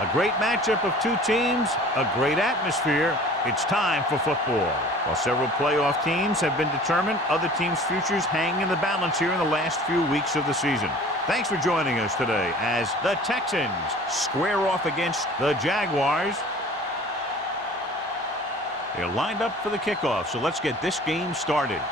A great matchup of two teams, a great atmosphere. It's time for football. While several playoff teams have been determined, other teams' futures hang in the balance here in the last few weeks of the season. Thanks for joining us today as the Texans square off against the Jaguars. They're lined up for the kickoff, so let's get this game started.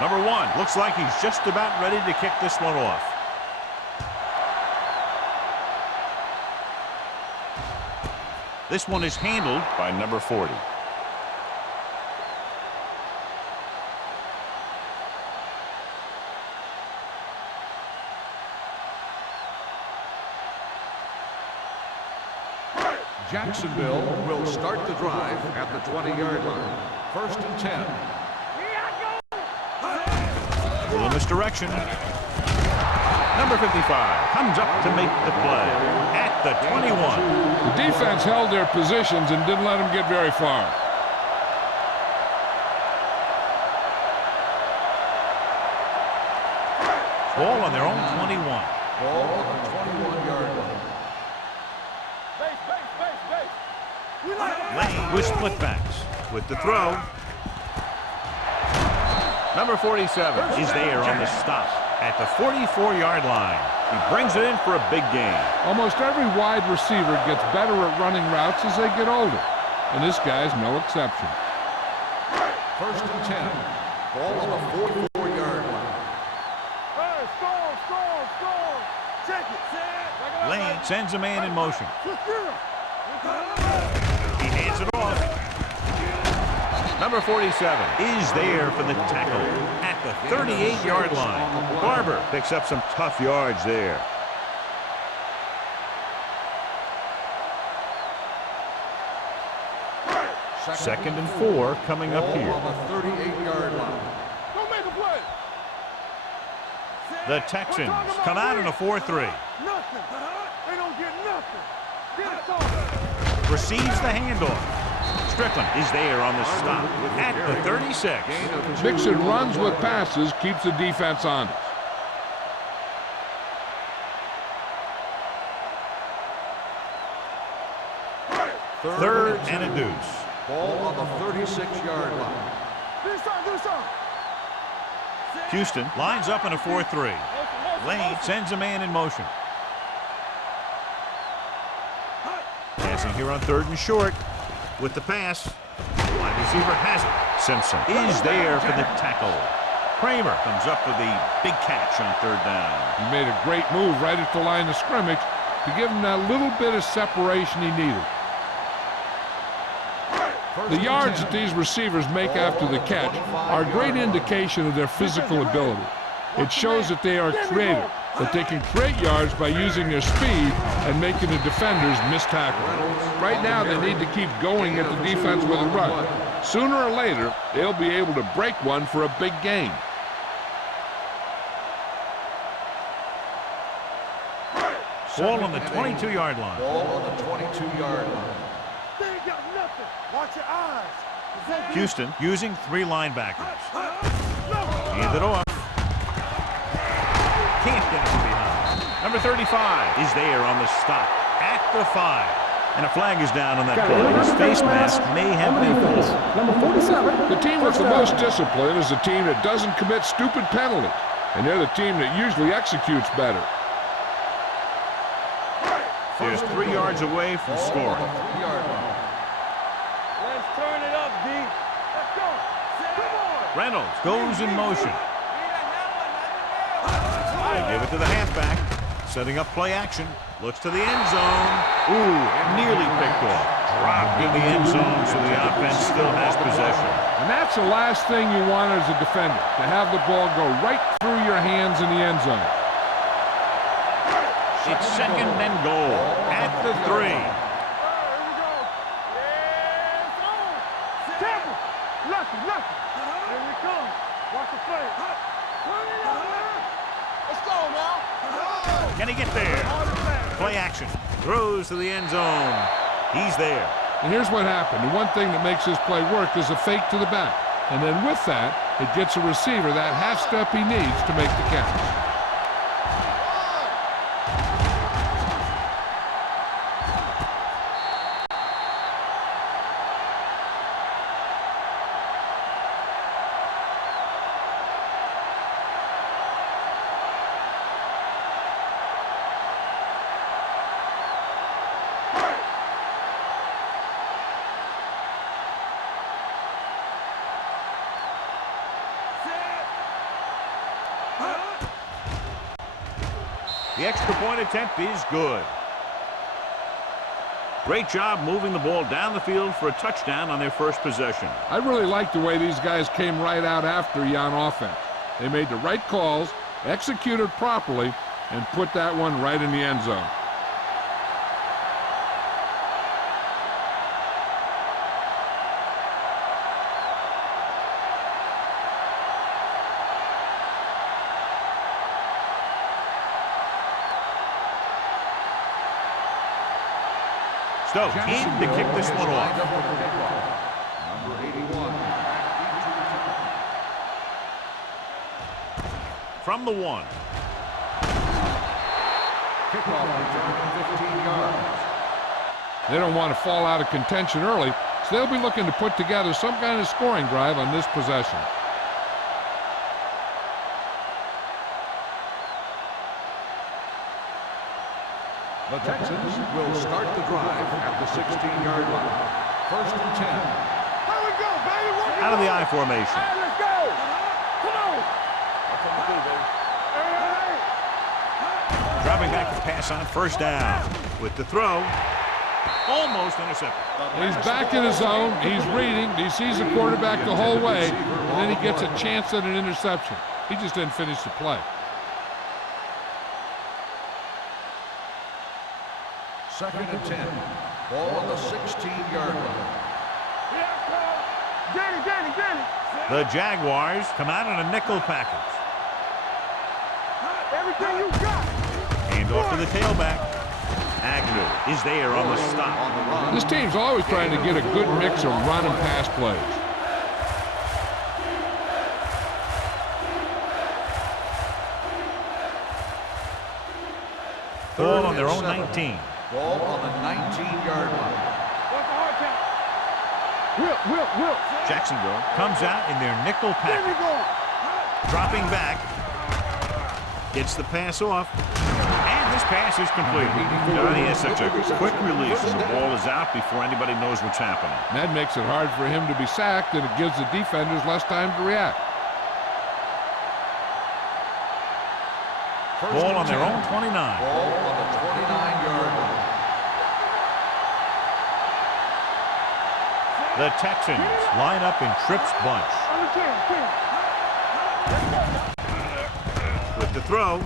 Number 1, looks like he's just about ready to kick this one off. This one is handled by number 40. Jacksonville will start the drive at the 20-yard line. 1st and 10. A little misdirection. Number 55 comes up to make the play at the 21. The defense held their positions and didn't let them get very far. Ball on their own 21. Ball on the 21-yard line. Lane with splitbacks with the throw. Number 47 is there on the stop at the 44-yard line. He brings it in for a big gain. Almost every wide receiver gets better at running routes as they get older, and this guy's no exception. 1st and 10. Ball on the 44-yard line. Lane sends a man in motion. He hands it off. Number 47 is there for the tackle at the 38-yard line. Barber picks up some tough yards there. Second and 4 coming up here. On the 38-yard line. Don't make a play. The Texans come out in a 4-3. Nothing. They don't get nothing. Get it on. Receives the handoff. Strickland is there on the stop at the 36. Mixing runs with passes keeps the defense honest. Third and a deuce. Ball on the 36-yard line. Houston lines up in a 4-3. Lane sends a man in motion. Passing here on 3rd and short. With the pass, wide receiver has it. Simpson is there for the tackle. Kramer comes up with a big catch on 3rd down. He made a great move right at the line of scrimmage to give him that little bit of separation he needed. The yards that these receivers make after the catch are a great indication of their physical ability. It shows that they are creative, that they can create yards by using their speed and making the defenders miss tackles. Right now, they need to keep going at the defense with a run. Sooner or later, they'll be able to break one for a big gain. Ball on the 22-yard line. Ball on the 22-yard line. They ain't got nothing. Watch your eyes. Houston using 3 linebackers. Hand it off. Can't get it from behind. Number 35 is there on the stop at the 5. And a flag is down on that play. His face mask may have been pulled. Number 47. The team with the most discipline is the team that doesn't commit stupid penalties. And they're the team that usually executes better. There's 3 yards away from scoring. Let's turn it up, D. Let's go. Come on. Reynolds goes in motion. They give it to the halfback. Setting up play action. Looks to the end zone. Ooh, nearly picked off. Dropped in the end zone, so the offense still has possession. And that's the last thing you want as a defender, to have the ball go right through your hands in the end zone. It's 2nd and goal at the 3. Here we go. Yes, on. Temple. Lucky. Here we come. Watch the play. Turn it up, man. Let's go now. Can he get there? Play action. Throws to the end zone. He's there. And here's what happened. The one thing that makes this play work is a fake to the back. And then with that, it gets a receiver that half step he needs to make the catch. The extra point attempt is good. Great job moving the ball down the field for a touchdown on their first possession. I really like the way these guys came right out after you on offense. They made the right calls, executed properly, and put that one right in the end zone. Stokes in to kick this one off. Number 81. From the 1. Kickoff return 15 yards. They don't want to fall out of contention early, so they'll be looking to put together some kind of scoring drive on this possession. The Texans will start the drive at the 16-yard line. First and 10. Here we go, baby. Work it Out of the I out. formation. All right, let's go. Come on. That's what we do, baby. Hey, Dropping back to pass on first down. With the throw. Almost intercepted. He's back in his zone. He's reading. He sees the quarterback the whole way, and then he gets a chance at an interception. He just didn't finish the play. Second and 10. Ball on the 16-yard line. Get it. The Jaguars come out in a nickel package. Everything you got. Hand off to the tailback. Agnew is there on the stop. This team's always trying to get a good mix of run and pass plays. Ball on their own 19. Ball on the 19-yard line. What's the hard count? Will. Jacksonville comes out in their nickel There we package. go. Dropping back. Gets the pass off. And this pass is completed. Johnny has such a quick release and the ball is out before anybody knows what's happening. That makes it hard for him to be sacked, and it gives the defenders less time to react. Ball on their own 29. Ball on the 29-yard line. The Texans line up in trips bunch. On the 10. With the throw.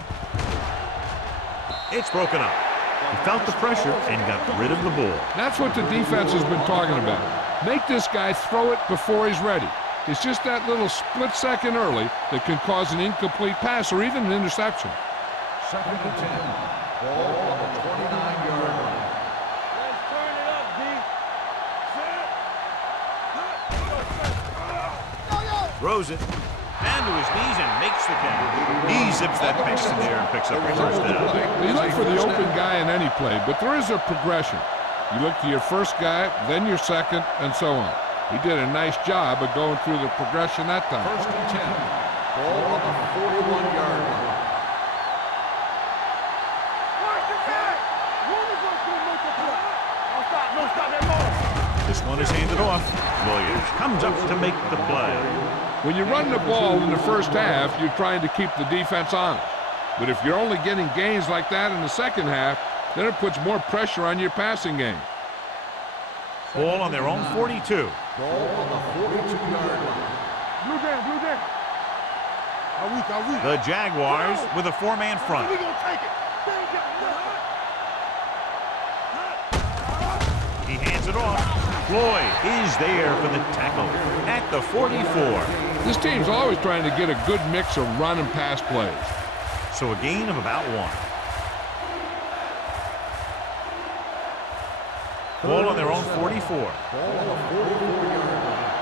It's broken up. He felt the pressure and got rid of the ball. That's what the defense has been talking about. Make this guy throw it before he's ready. It's just that little split second early that can cause an incomplete pass or even an interception. Second and 10. Ball on the 29-yard line. Let's turn it up, D. Throws it. Down to his knees and makes the catch. He zips that pass in there and picks up a first down. You look for the open guy in any play, but there is a progression. You look to your first guy, then your second, and so on. He did a nice job of going through the progression that time. First and 10. Ball on the 41-yard line. Watch the back. One of us will make a play. Don't stop that ball. This one is handed off. Williams comes up to make the play. When you run the ball in the first half, you're trying to keep the defense honest. But if you're only getting gains like that in the second half, then it puts more pressure on your passing game. Ball on their own 42. Ball on the 42-yard line. Blue down. Are we? The Jaguars with a four-man front. We gonna take it. He hands it off. Floyd is there for the tackle at the 44. This team's always trying to get a good mix of run and pass plays. So a gain of about 1. Ball on their own 44. Ball on the 44-yard line.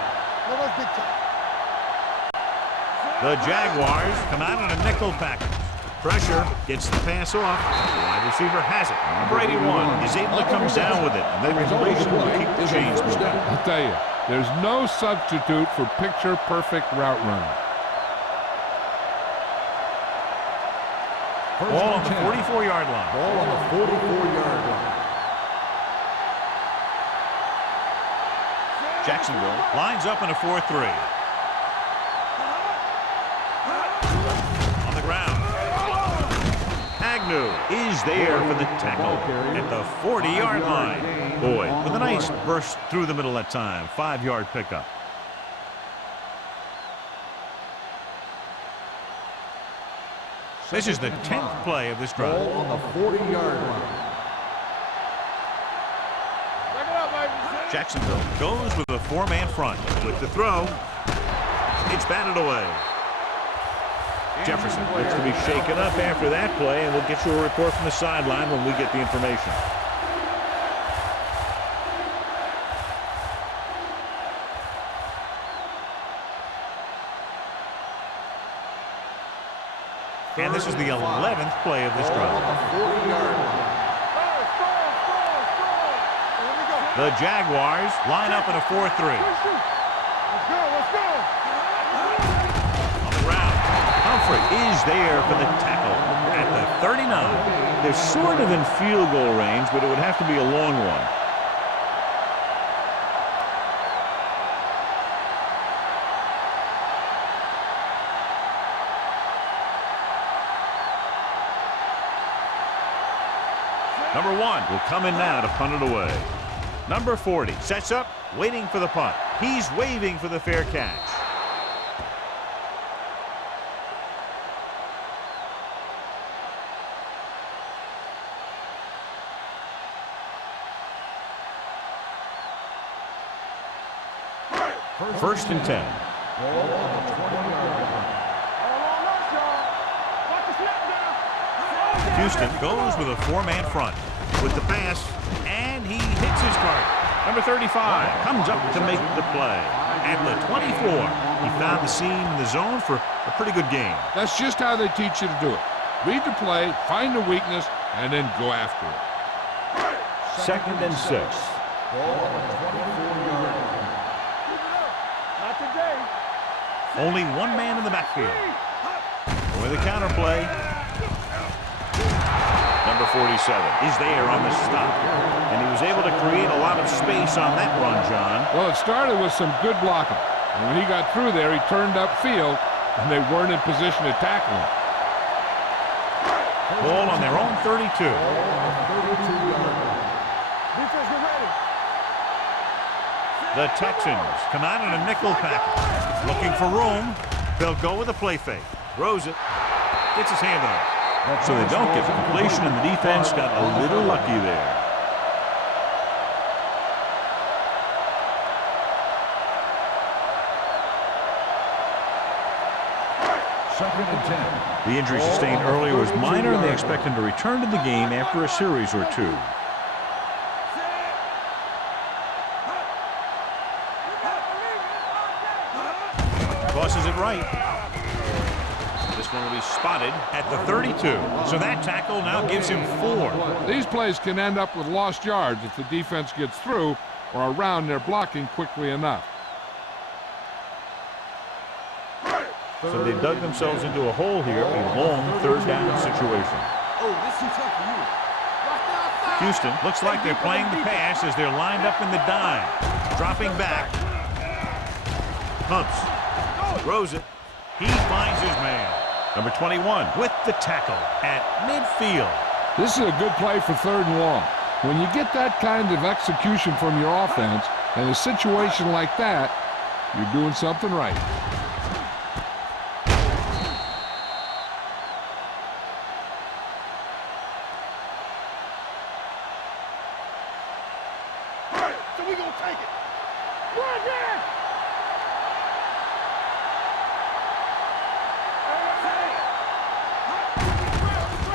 The Jaguars come out in a nickel package. Pressure gets the pass off. The wide receiver has it. Number 81 is able to come down with it, and the completion will keep the chains moving. I'll tell you, there's no substitute for picture-perfect route running. Ball on the 44-yard line. Ball on the 44-yard line. Jacksonville lines up in a 4-3. On the ground. Agnew is there for the tackle at the 40-yard line. Boyd with a nice burst through the middle that time. 5-yard pickup. This is the 10th play of this drive. Ball on the 40-yard line. Jacksonville goes with a 4-man front. With the throw, it's batted away. Jefferson looks to be shaken up after that play, and we'll get you a report from the sideline when we get the information. And this is the 11th play of this drive. On the 40-yard line. The Jaguars line up in a 4-3. Let's go, let's go. On the ground, Humphrey is there for the tackle at the 39. They're sort of in field goal range, but it would have to be a long one. Number 1 will come in now to punt it away. Number 40 sets up, waiting for the punt. He's waving for the fair catch. First and 10. Ball on the 20-yard line. Houston goes with a 4-man front with the pass, and he hits his target. Number 35 comes up to make the play. At the 24, he found the seam in the zone for a pretty good game. That's just how they teach you to do it. Read the play, find the weakness, and then go after it. Second and 6. Ball on the 24-yard line. Not today. Only one man in the backfield. With a counter play. Number 47 is there on the stop. And he was able to create a lot of space on that run, John. Well, it started with some good blocking. And when he got through there, he turned upfield, and they weren't in position to tackle him. Ball on their own 32. Ball on the 32-yard line. Defense, get ready. The Texans come out in a nickel package. Looking for room. They'll go with a play fake. Throws it. Gets his hand on it. So they don't get the completion, and the defense got a little lucky there. Second and 10. The injury sustained earlier was minor, and they expect him to return to the game after a series or two. Tosses it right. This one will be spotted at the 32. So that tackle now gives him 4. These plays can end up with lost yards if the defense gets through or around their blocking quickly enough. So they dug themselves into a hole here, a long third down situation. Houston looks like they're playing the pass as they're lined up in the dime. Dropping back. Pumps. Throws it. He finds his man. Number 21 with the tackle at midfield. This is a good play for 3rd and long. When you get that kind of execution from your offense in a situation like that, you're doing something right. So we gonna take it. Run there.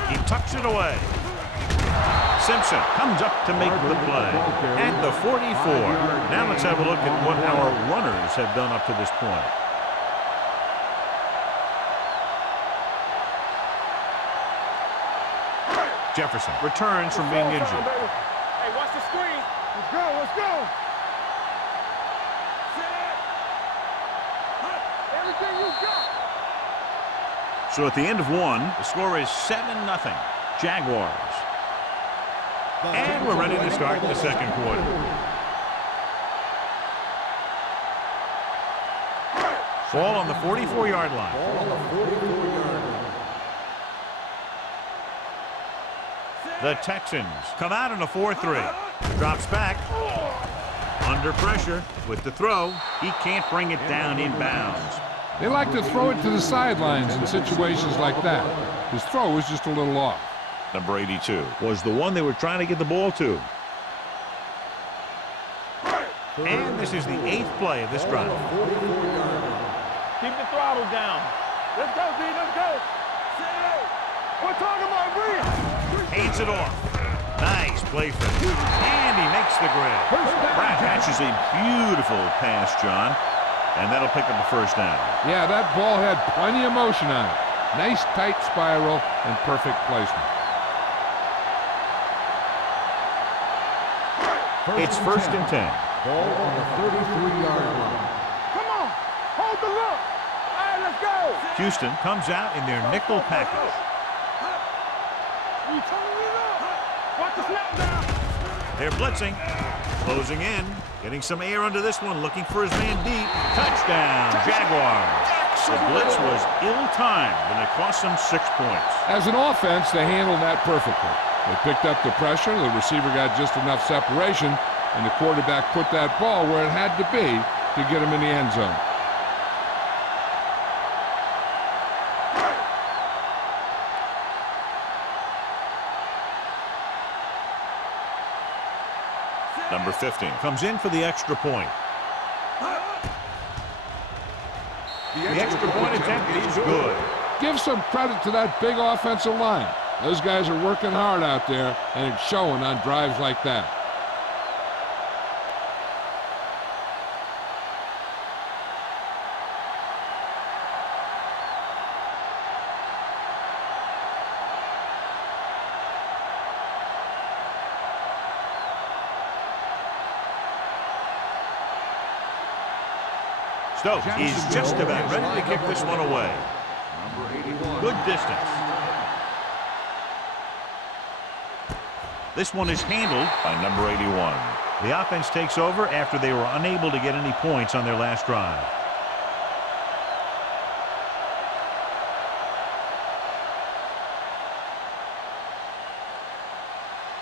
He tucks it away. Simpson comes up to make the play at the 44. Now let's have a look at what our runners have done up to this point. Jefferson returns from being injured. Hey, watch the screen. Let's go, let's go. Everything you got. So at the end of one, the score is 7-0. Jaguars. And we're ready to start the second quarter. Ball on the 44-yard line. The Texans come out in a 4-3. Drops back. Under pressure with the throw. He can't bring it down inbounds. They like to throw it to the sidelines in situations like that. His throw was just a little off. Number 82 was the one they were trying to get the ball to. And this is the 8th play of this drive. Keep the throttle down. Let's go, D, let's go. We're talking about Bree. Hands it off. Nice play finish. And he makes the grab. Brad catches a beautiful pass, John. And that'll pick up the first down. Yeah, that ball had plenty of motion on it. Nice tight spiral and perfect placement. It's 1st and 10. Ball on the 33-yard line. Come on, hold the look. All right, let's go. Houston comes out in their nickel package. You turn it up. Watch the snap down. They're blitzing. Closing in. Getting some air under this one. Looking for his man deep. Touchdown, Jaguars. The blitz was ill-timed, and it cost them 6 points. As an offense, they handled that perfectly. They picked up the pressure, the receiver got just enough separation, and the quarterback put that ball where it had to be to get him in the end zone. Number 15 comes in for the extra point. The extra point attempt is good. Give some credit to that big offensive line. Those guys are working hard out there, and it's showing on drives like that. Stokes is just about ready to kick this one away. Good distance. This one is handled by number 81. The offense takes over after they were unable to get any points on their last drive.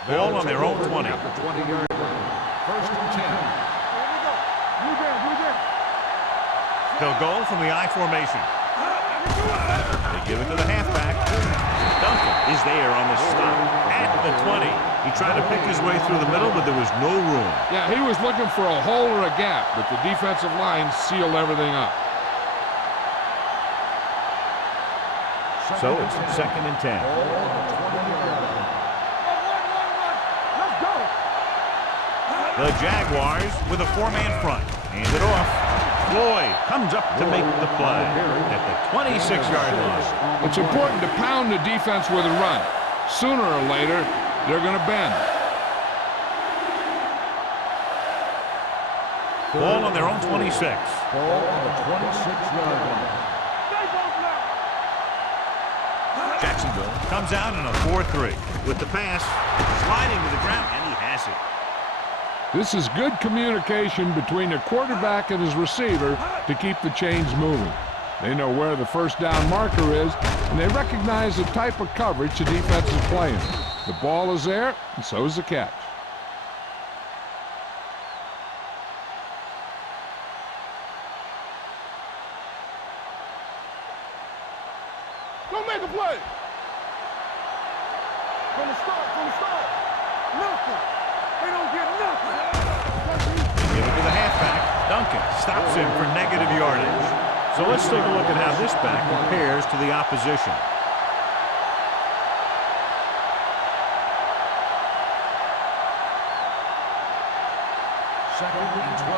Ball on their own 20. At the 20-yard line. 1st and 10. Here we go. Move in, move in. They'll go from the I formation. They give it to the halfback. Duncan is there on the stop at the 20. He tried to pick his way through the middle, but there was no room. Yeah, he was looking for a hole or a gap, but the defensive line sealed everything up. So it's 2nd and 10. Let's go. The Jaguars with a 4-man front. Hand it off. Floyd comes up to make the play at the 26-yard line. It's important to pound the defense with a run. Sooner or later, they're going to bend. Ball on their own 26. Ball on the 26-yard line. Stay both now. Jacksonville comes out in a 4-3 with the pass sliding to the ground, and he has it. This is good communication between the quarterback and his receiver to keep the chains moving. They know where the first down marker is, and they recognize the type of coverage the defense is playing. The ball is there, and so is the catch. Go make a play. From the start. Nothing. They don't get nothing. Give it to the halfback. Duncan stops him for negative yardage. So let's take a look at how this back compares to the opposition. Second and 12.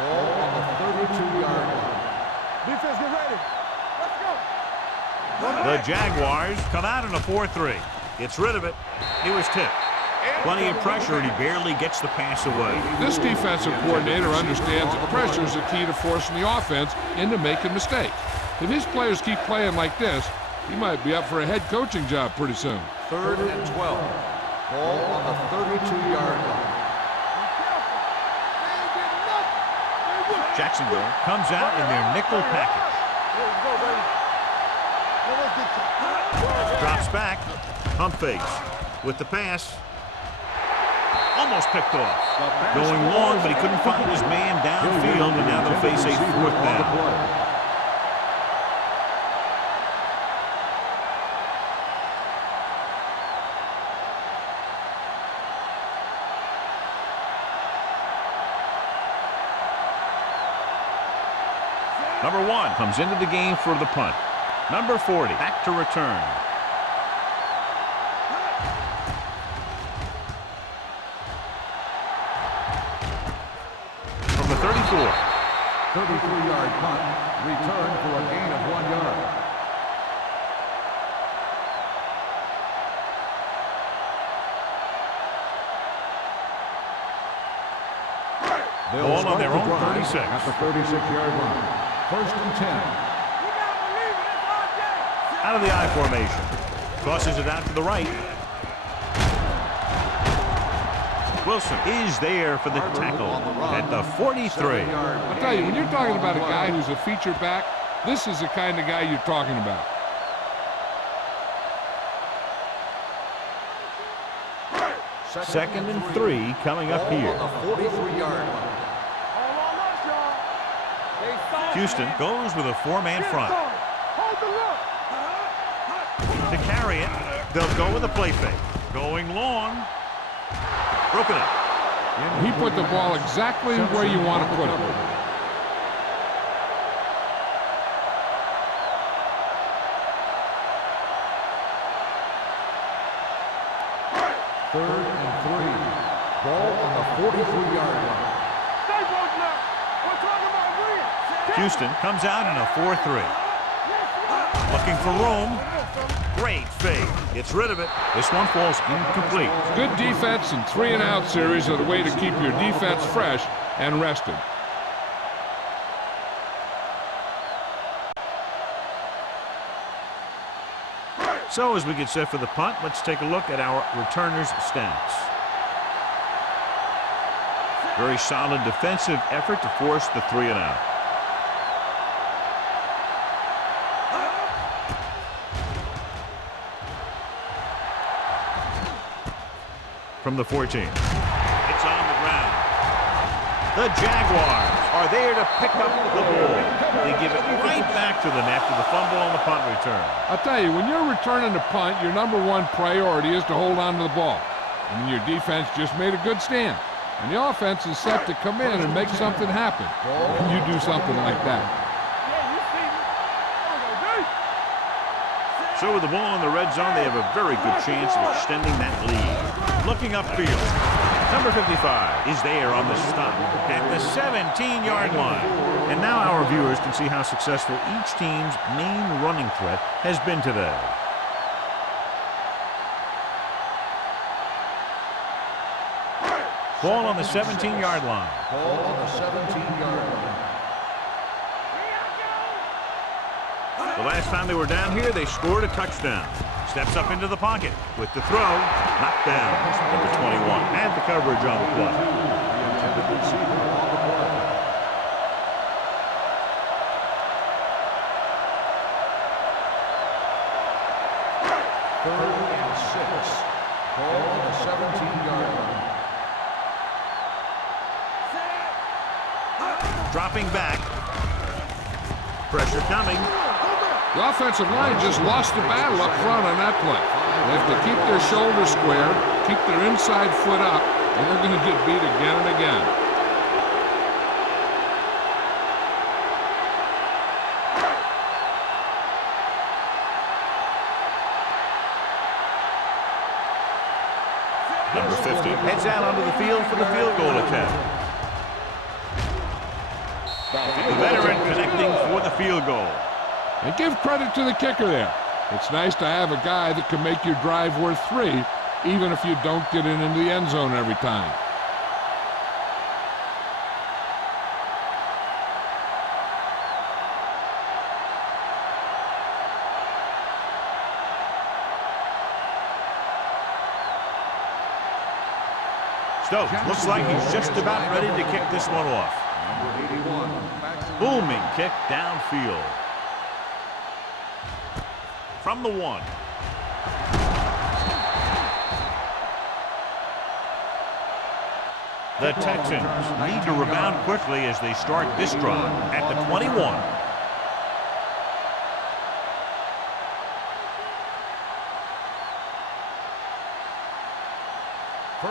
Ball on the 32-yard line. Defense, get ready. Let's go. The Jaguars come out in a 4-3. Gets rid of it. He was tipped. Plenty of pressure, and he barely gets the pass away. This defensive coordinator understands that pressure is the key to forcing the offense into making mistakes. If his players keep playing like this, he might be up for a head coaching job pretty soon. Third and 12. Ball on the 32-yard line. Jacksonville comes out in their nickel package. Drops back. Pump fakes. With the pass. Almost picked off. Going long, but he couldn't find his man downfield, and now they'll face a 4th down. Number 1 comes into the game for the punt. Number 40 back to return. From the 34. 33-yard punt. Return for a gain of 1 yard. Ball on their own 36. At the 36-yard line. First and 10. Out of the I formation. Tosses it out to the right. Wilson is there for the tackle at the 43. I'll tell you, when you're talking about a guy who's a feature back, this is the kind of guy you're talking about. Second and 3 coming up here. On the 43-yard line. Houston goes with a 4-man front. To carry it, they'll go with a play fake. Going long. Broken up. He put the ball exactly where you want to put it. Third and 3. Ball on the 43-yard line. Houston comes out in a 4-3. Looking for room. Great fake. Gets rid of it. This one falls incomplete. Good defense and 3-and-out series are the way to keep your defense fresh and rested. So as we get set for the punt, let's take a look at our returners' stats. Very solid defensive effort to force the 3-and-out. From the 14. It's on the ground. The Jaguars are there to pick up the ball. They give it right back to them after the fumble on the punt return. I'll tell you, when you're returning a punt, your number 1 priority is to hold on to the ball. And your defense just made a good stand. And the offense is set to come in and make something happen. And you do something like that. So with the ball in the red zone, they have a very good chance of extending that lead. Looking upfield. Number 55 is there on the stop at the 17-yard line. And now our viewers can see how successful each team's main running threat has been today. Ball on the 17-yard line. Ball on the 17-yard line. The last time they were down here, they scored a touchdown. Steps up into the pocket with the throw. Knocked down. Number 21 had the coverage on the play. The intended receiver on the play. Third and 6. Ball on the 17-yard line. Dropping back. Pressure coming. The offensive line just lost the battle up front on that play. They have to keep their shoulders square, keep their inside foot up, and they're going to get beat again and again. Number 50 heads out onto the field for the field goal attempt. The veteran connecting for the field goal. And give credit to the kicker there. It's nice to have a guy that can make your drive worth 3, even if you don't get it into the end zone every time. Stokes looks like he's just about ready to kick this one off. Number 81. Booming kick downfield. From the 1. The Texans need to rebound quickly as they start this drive at the 21.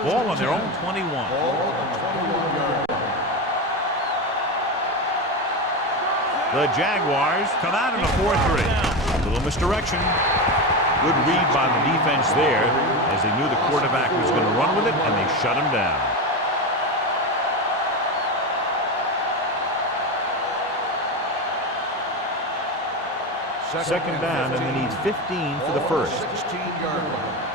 Ball on their own 21. The Jaguars come out in a 4-3. A little misdirection. Good read by the defense there as they knew the quarterback was going to run with it, and they shut him down. Second down, and they need 15 for the first. 16-yard line.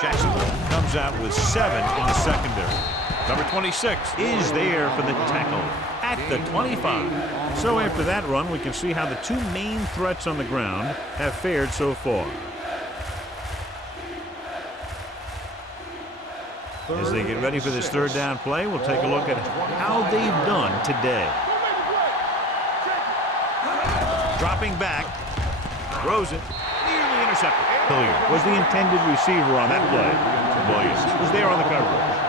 Jacksonville comes out with 7 in the secondary. Number 26 is there for the tackle at the 25. So after that run, we can see how the two main threats on the ground have fared so far. As they get ready for this third down play, we'll take a look at how they've done today. Dropping back, throws it, nearly intercepted. Hilliard was the intended receiver on that play. Williams was there on the coverage.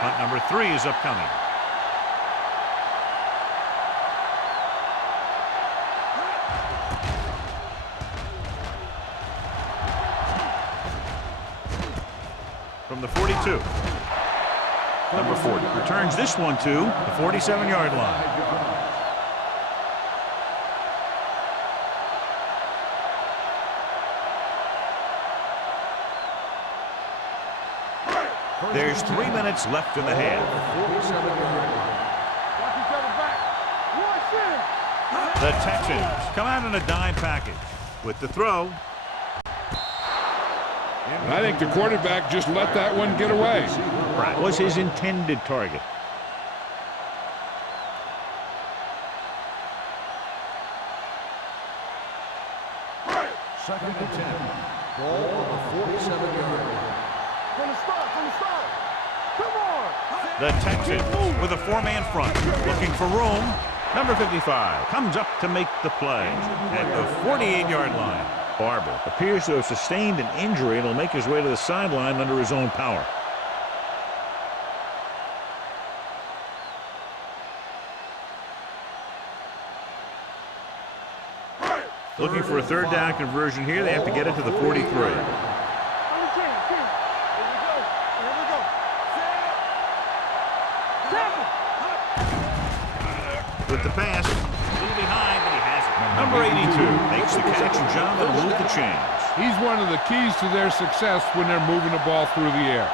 Punt number 3 is upcoming. From the 42. Number 40 returns this one to the 47-yard line. There's 3 minutes left in the half. The Texans come out in a dime package with the throw. And I think the quarterback just let that one get away. That was his intended target. Second and 10. Ball on the 47-yard line. From the start. Come on. The Texans with a 4-man front looking for room. Number 55 comes up to make the play at the 48-yard line. Barber appears to have sustained an injury and will make his way to the sideline under his own power. Looking for a third down conversion here. They have to get it to the 43. With the pass, a little behind, but he has it. Number 82 makes the catch, and John will move the chains. He's one of the keys to their success when they're moving the ball through the air.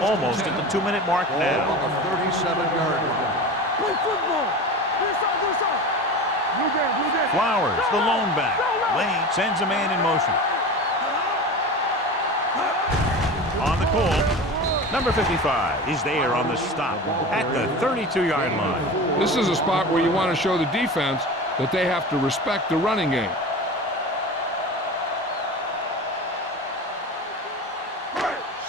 Almost at the 2-minute mark now. On the 37-yard line. Play football. Flowers, the lone back. Lane sends a man in motion. On the call, number 55 is there on the stop at the 32-yard line. This is a spot where you want to show the defense that they have to respect the running game.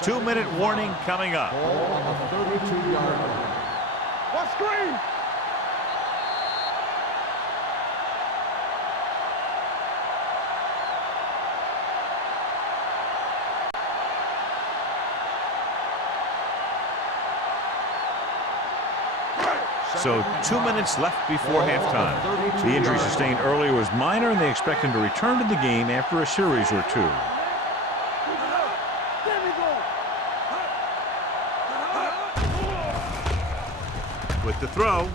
Two-minute warning coming up. Ball on the 32-yard line. What screen? So 2 minutes left before halftime. The injury sustained earlier was minor, and they expect him to return to the game after a series or two. There we go. with the throw.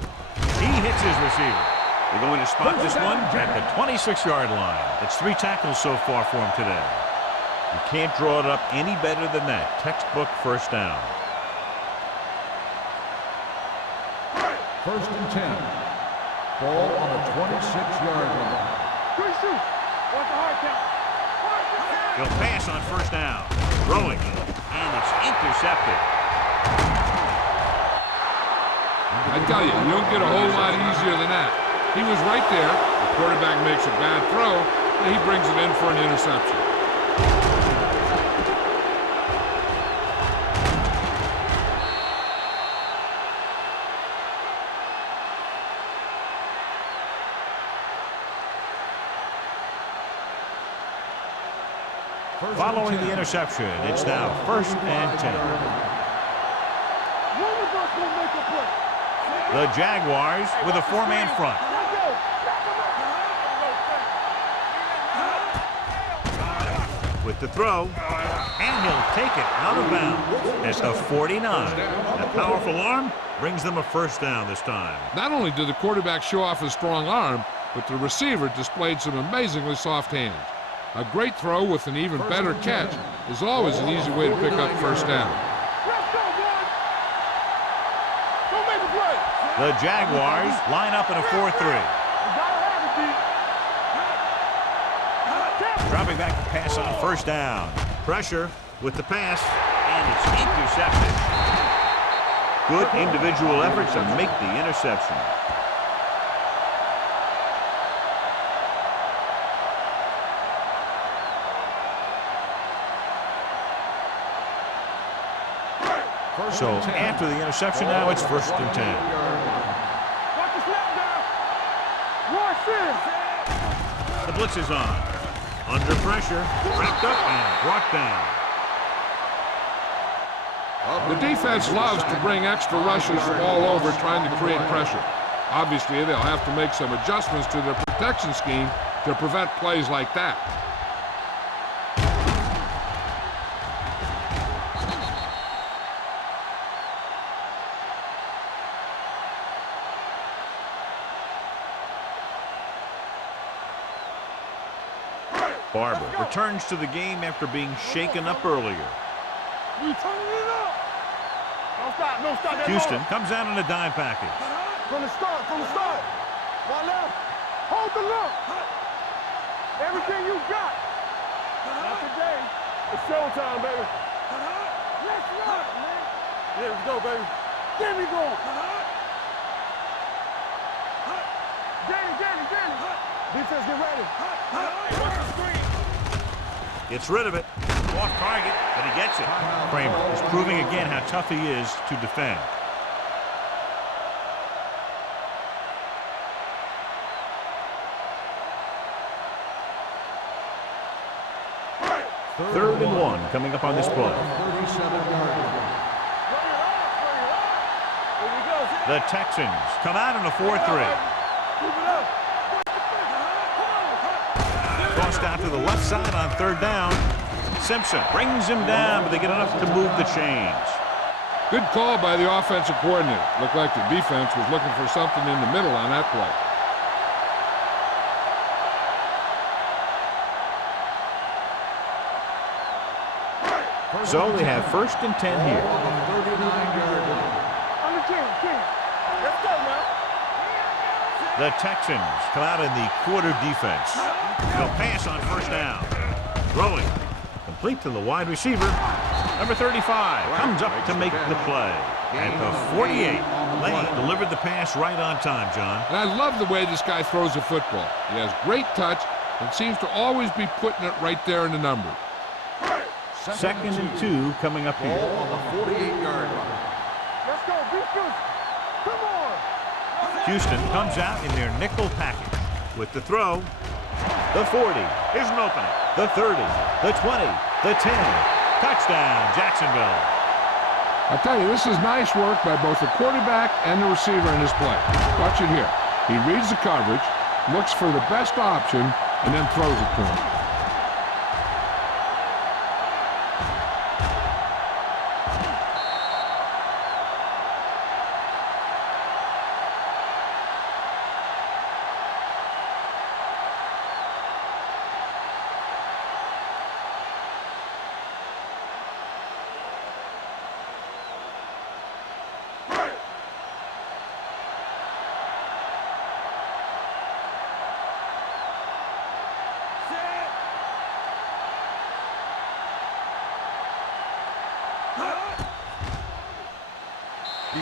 He hits his receiver. They're going to spot this one at the 26-yard line. It's 3 tackles so far for him today. You can't draw it up any better than that. Textbook first down. First and 10. Ball on the 26-yard line. Quick shoot. What's the hard count? He'll pass on first down. Throwing. And it's intercepted. I tell you, you don't get a whole lot easier than that. He was right there. The quarterback makes a bad throw, and he brings it in for an interception. Following the interception, it's now first and 10. One of us will make a play. The Jaguars with a 4-man front. Let's go. With the throw, and he'll take it out of bounds at the 49. A powerful arm brings them a first down this time. Not only did the quarterback show off his strong arm, but the receiver displayed some amazingly soft hands. A great throw with an even better catch is always an easy way to pick up first down. Let's go, boys. Don't make a play. The Jaguars line up in a 4-3. You gotta have it, D. Dropping back to pass on first down. Pressure with the pass, and it's intercepted. Good individual effort to make the interception. So after the interception now, it's first and 10. Watch the snap down. Royce Sims. The blitz is on. Under pressure, wrapped up and brought down. The defense loves to bring extra rushers from all over trying to create pressure. Obviously, they'll have to make some adjustments to their protection scheme to prevent plays like that. Barber returns to the game after being shaken up earlier. We turning it up. Don't stop. Don't stop. Houston comes out in a dime package. From the start. From the start. One left. Hold the look. Everything you got. Not today. It's showtime, baby. Let's rock, man. Yeah, let's go, baby. Get me going. Danny. Defense, get ready. Watch the screen. Gets rid of it. Off target, but he gets it. Kramer is proving again how tough he is to defend. Third and 1 coming up on this play. The Texans come out in a 4-3. Crossed out to the left side on third down. Simpson brings him down, but they get enough to move the chains. Good call by the offensive coordinator. Looked like the defense was looking for something in the middle on that play. So they have first and 10 here. Let's go now. The Texans come out in the quarter defense. They'll pass on first down. Throwing. Complete to the wide receiver. Number 35 comes up to make the play. At the 48, Lane delivered the pass right on time, John. And I love the way this guy throws a football. He has great touch and seems to always be putting it right there in the numbers. Second and 2 coming up here. On the 48-yard line. Let's go, defense. Come on. Houston comes out in their nickel package with the throw. The 40 is an opening. The 30, the 20, the 10. Touchdown, Jacksonville. I tell you, this is nice work by both the quarterback and the receiver in this play. Watch it here. He reads the coverage, looks for the best option, and then throws it to him.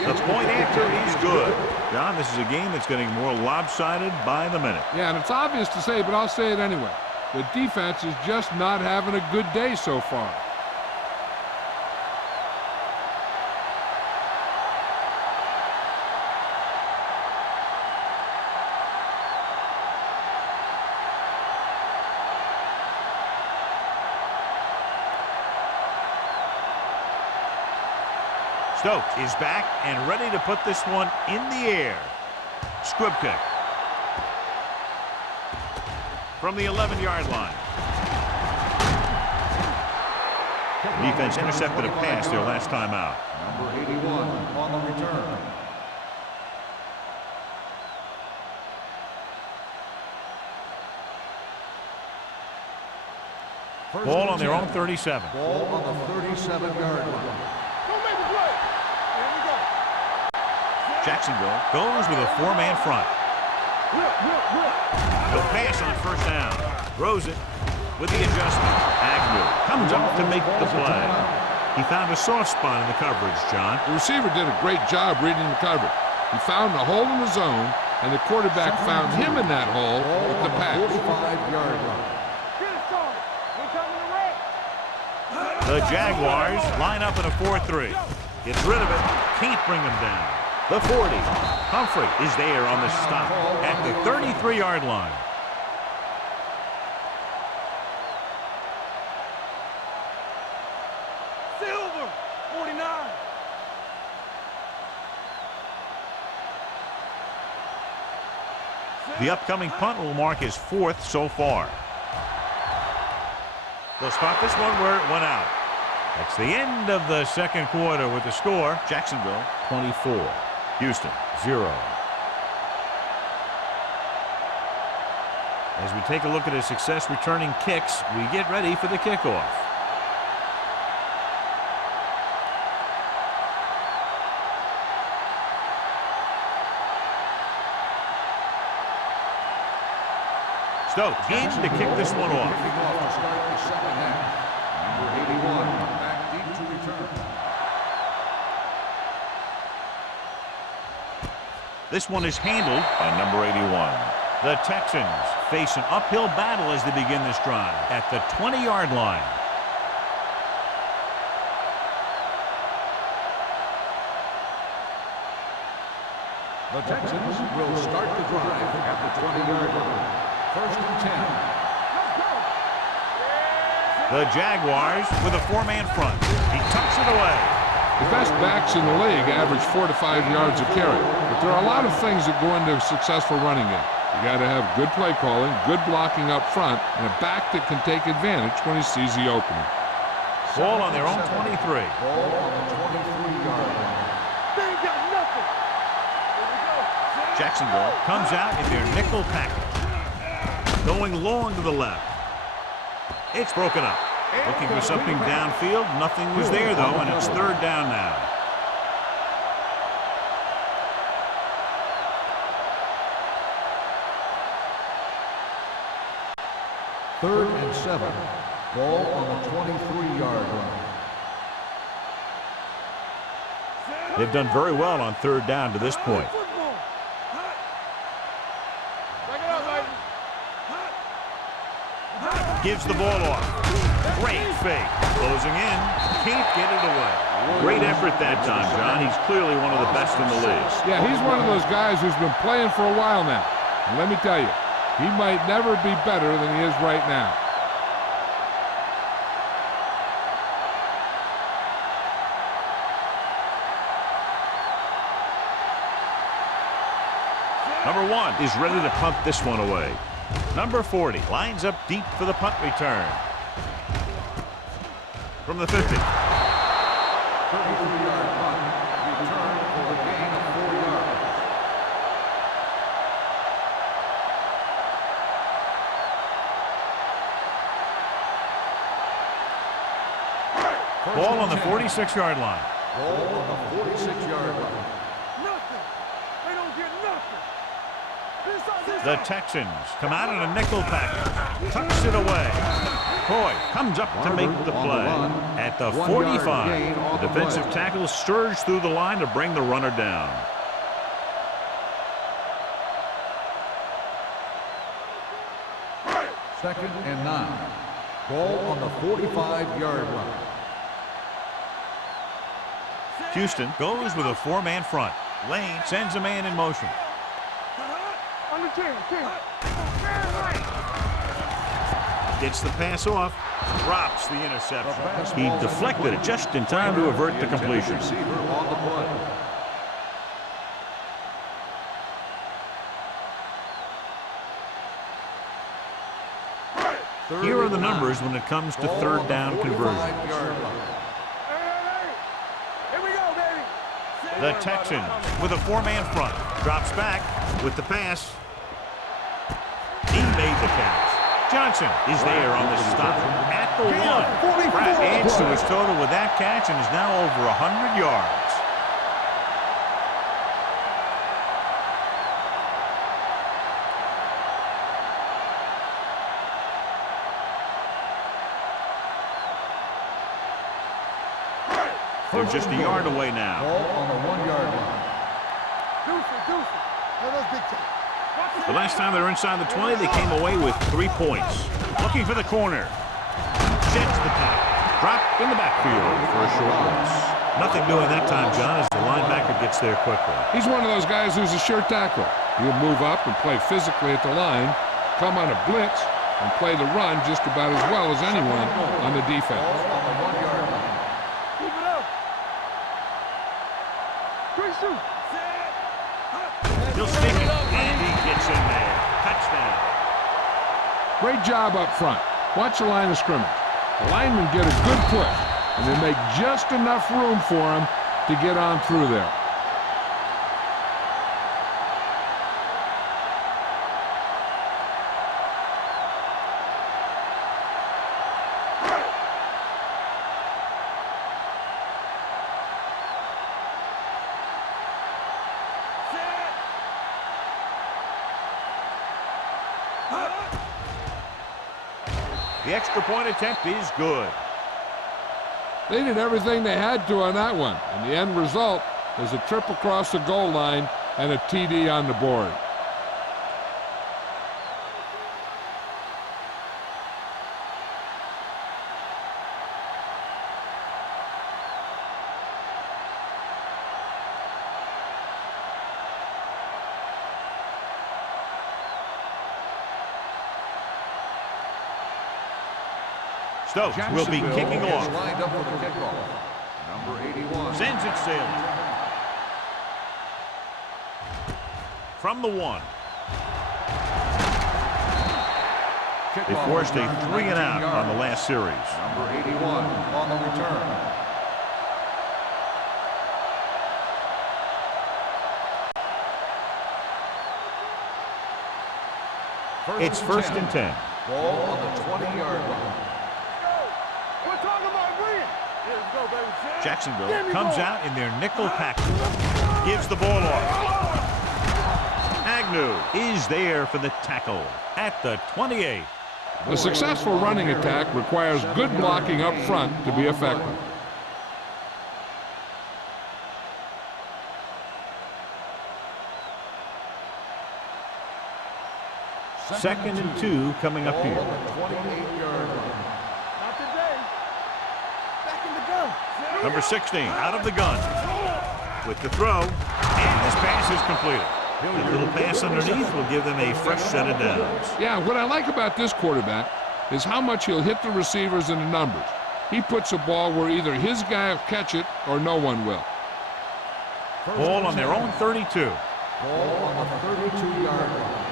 The point after is good. John, this is a game that's getting more lopsided by the minute. Yeah, and it's obvious to say, but I'll say it anyway. The defense is just not having a good day so far. Stokes is back and ready to put this one in the air. Squib kick. From the 11-yard line. Defense intercepted a pass their last time out. Number 81 on the return. Ball on their own 37. Ball on the 37-yard line. Jacksonville goes with a 4-man front. He'll pass on first down. Throws it with the adjustment. Agnew comes up to make the play. He found a soft spot in the coverage, John. The receiver did a great job reading the coverage. He found a hole in the zone, and the quarterback found him in that hole with the pass. 45-yard line. The Jaguars line up in a 4-3. Gets rid of it. Can't bring them down. The 40. Humphrey is there on the stop at the 33-yard line. Silver, 49. The upcoming punt will mark his 4th so far. They'll spot this one where it went out. That's the end of the second quarter with the score. Jacksonville 24. Houston 0. As we take a look at his success returning kicks, we get ready for the kickoff. Stokes in to kick this one off. Kicking off to start the second half. Number 81 back deep to return. This one is handled by number 81. The Texans face an uphill battle as they begin this drive at the 20-yard line. The Texans will start the drive at the 20-yard line. First and 10. The Jaguars with a 4-man front. He tucks it away. The best backs in the league average 4 to 5 yards a carry. But there are a lot of things that go into a successful running game. You got to have good play calling, good blocking up front, and a back that can take advantage when he sees the opening. Ball on their own 23. Ball on the 23-yard line. They ain't got nothing. Jacksonville comes out in their nickel package. Going long to the left. It's broken up. Looking for something downfield. Nothing was there, though, and it's third down now. Third and 7. Ball on the 23-yard line. They've done very well on third down to this point. Gives the ball off. Great fake. Closing in. Can't get it away. Great effort that time, John. He's clearly one of the best in the league. Yeah, he's one of those guys who's been playing for a while now. And let me tell you, he might never be better than he is right now. Number 1 is ready to punt this one away. Number 40 lines up deep for the punt return. From the 50. 33-yard punt. Return for a gain of 4 yards. Ball on the 46-yard line. Ball on the 46-yard line. Nothing. They don't get nothing. The Texans come out in a nickel package. Tucks it away. McCoy comes up to make the play. At the 45, the defensive tackle surged through the line to bring the runner down. Second and 9. Ball on the 45-yard line. Houston goes with a 4-man front. Lane sends a man in motion. On the 10. Gets the pass off. Drops the interception. He deflected it just in time to avert the completion. Receiver on the play. Here are the numbers when it comes to third down conversions. Here we go, baby. The Texans with a 4-man front. Drops back with the pass. He made the catch. Johnson is there on the stop at the 1. Pratt adds to his total with that catch and is now over 100 yards. They're just a yard away now. Ball on the 1-yard line. The last time they were inside the 20, they came away with 3 points. Looking for the corner. Jets the pass. Dropped in the backfield for a short loss. Nothing doing that time, John, as the linebacker gets there quickly. He's one of those guys who's a sure tackle. He'll move up and play physically at the line, come on a blitz, and play the run just about as well as anyone on the defense. Ball on the 1-yard line. Keep it up. Quick shoot. He'll stick it, and he gets in there. Touchdown. Great job up front. Watch the line of scrimmage. The linemen get a good push, and they make just enough room for him to get on through there. The extra point attempt is good. They did everything they had to on that one, and the end result is a trip across the goal line and a TD on the board. Stokes will be kicking off. Lined up for the kickoff. Number 81. Sends it sailing. From the 1. They forced a 3-and-out on the last series. Number 81 on the return. It's first and 10. Ball on the 20-yard line. We're talking about green. Let's go, baby. Jacksonville comes out in their nickel package. Gives the ball off. Agnew is there for the tackle at the 28. A successful running attack requires good blocking up front to be effective. Second and 2 coming up here. Ball on the 28-yard line. Not today. Back in the gun. Number 16 out of the gun. With the throw. And this pass is completed. That little pass underneath will give them a fresh set of downs. Yeah, what I like about this quarterback is how much he'll hit the receivers and the numbers. He puts a ball where either his guy will catch it or no one will. Ball on their own 32. Ball on the 32-yard line.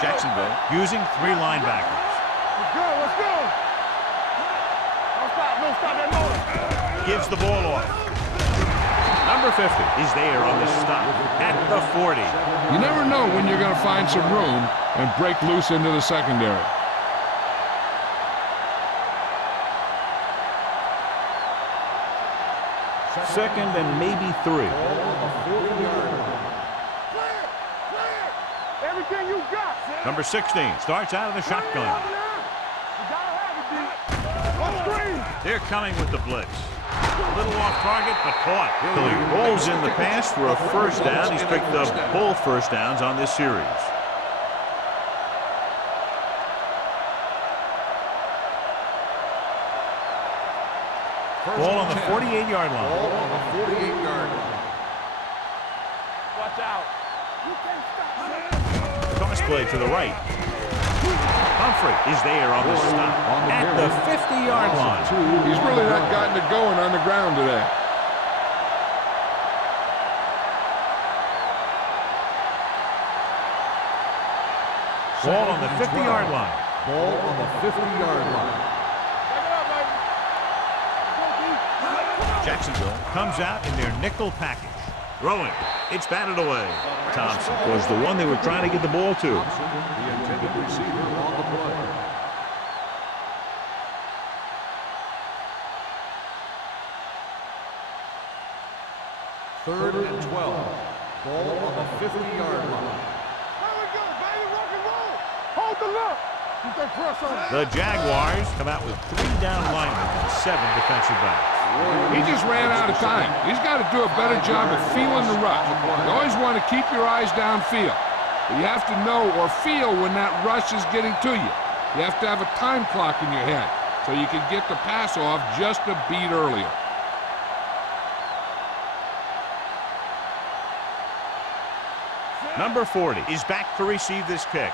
Jacksonville using 3 linebackers. Let's go. Don't stop that motor. Gives the ball off. Number 50 is there on the stop at the 40. You never know when you're going to find some room and break loose into the secondary. Second and maybe 3. Ball on the 40-yard line. Clear. Everything you got. Number 16 starts out of the shotgun. They're coming with the blitz. A little off target, but caught. He rolls in the pass for a first down. He's picked up both first downs on this series. Ball on the 48-yard line. Ball on the 48-yard line. Watch out. You can't stop. Cross play to the right. Humphrey is there on the stop at the 50-yard line. He's really not gotten it going on the ground today. Ball on the 50-yard line. Ball on the 50-yard line. Jacksonville comes out in their nickel package. Throwing. It's batted away. Thompson was the one they were trying to get the ball to. Thompson, the intended receiver on the play. Third and 12. Ball on the 50-yard line. There we go, baby. Rock and roll. Hold the look. Keep that press on. The Jaguars come out with 3 down linemen and 7 defensive backs. He just ran out of time. He's got to do a better job of feeling the rush. You always want to keep your eyes downfield. But you have to know or feel when that rush is getting to you. You have to have a time clock in your head so you can get the pass off just a beat earlier. Number 40 is back to receive this kick.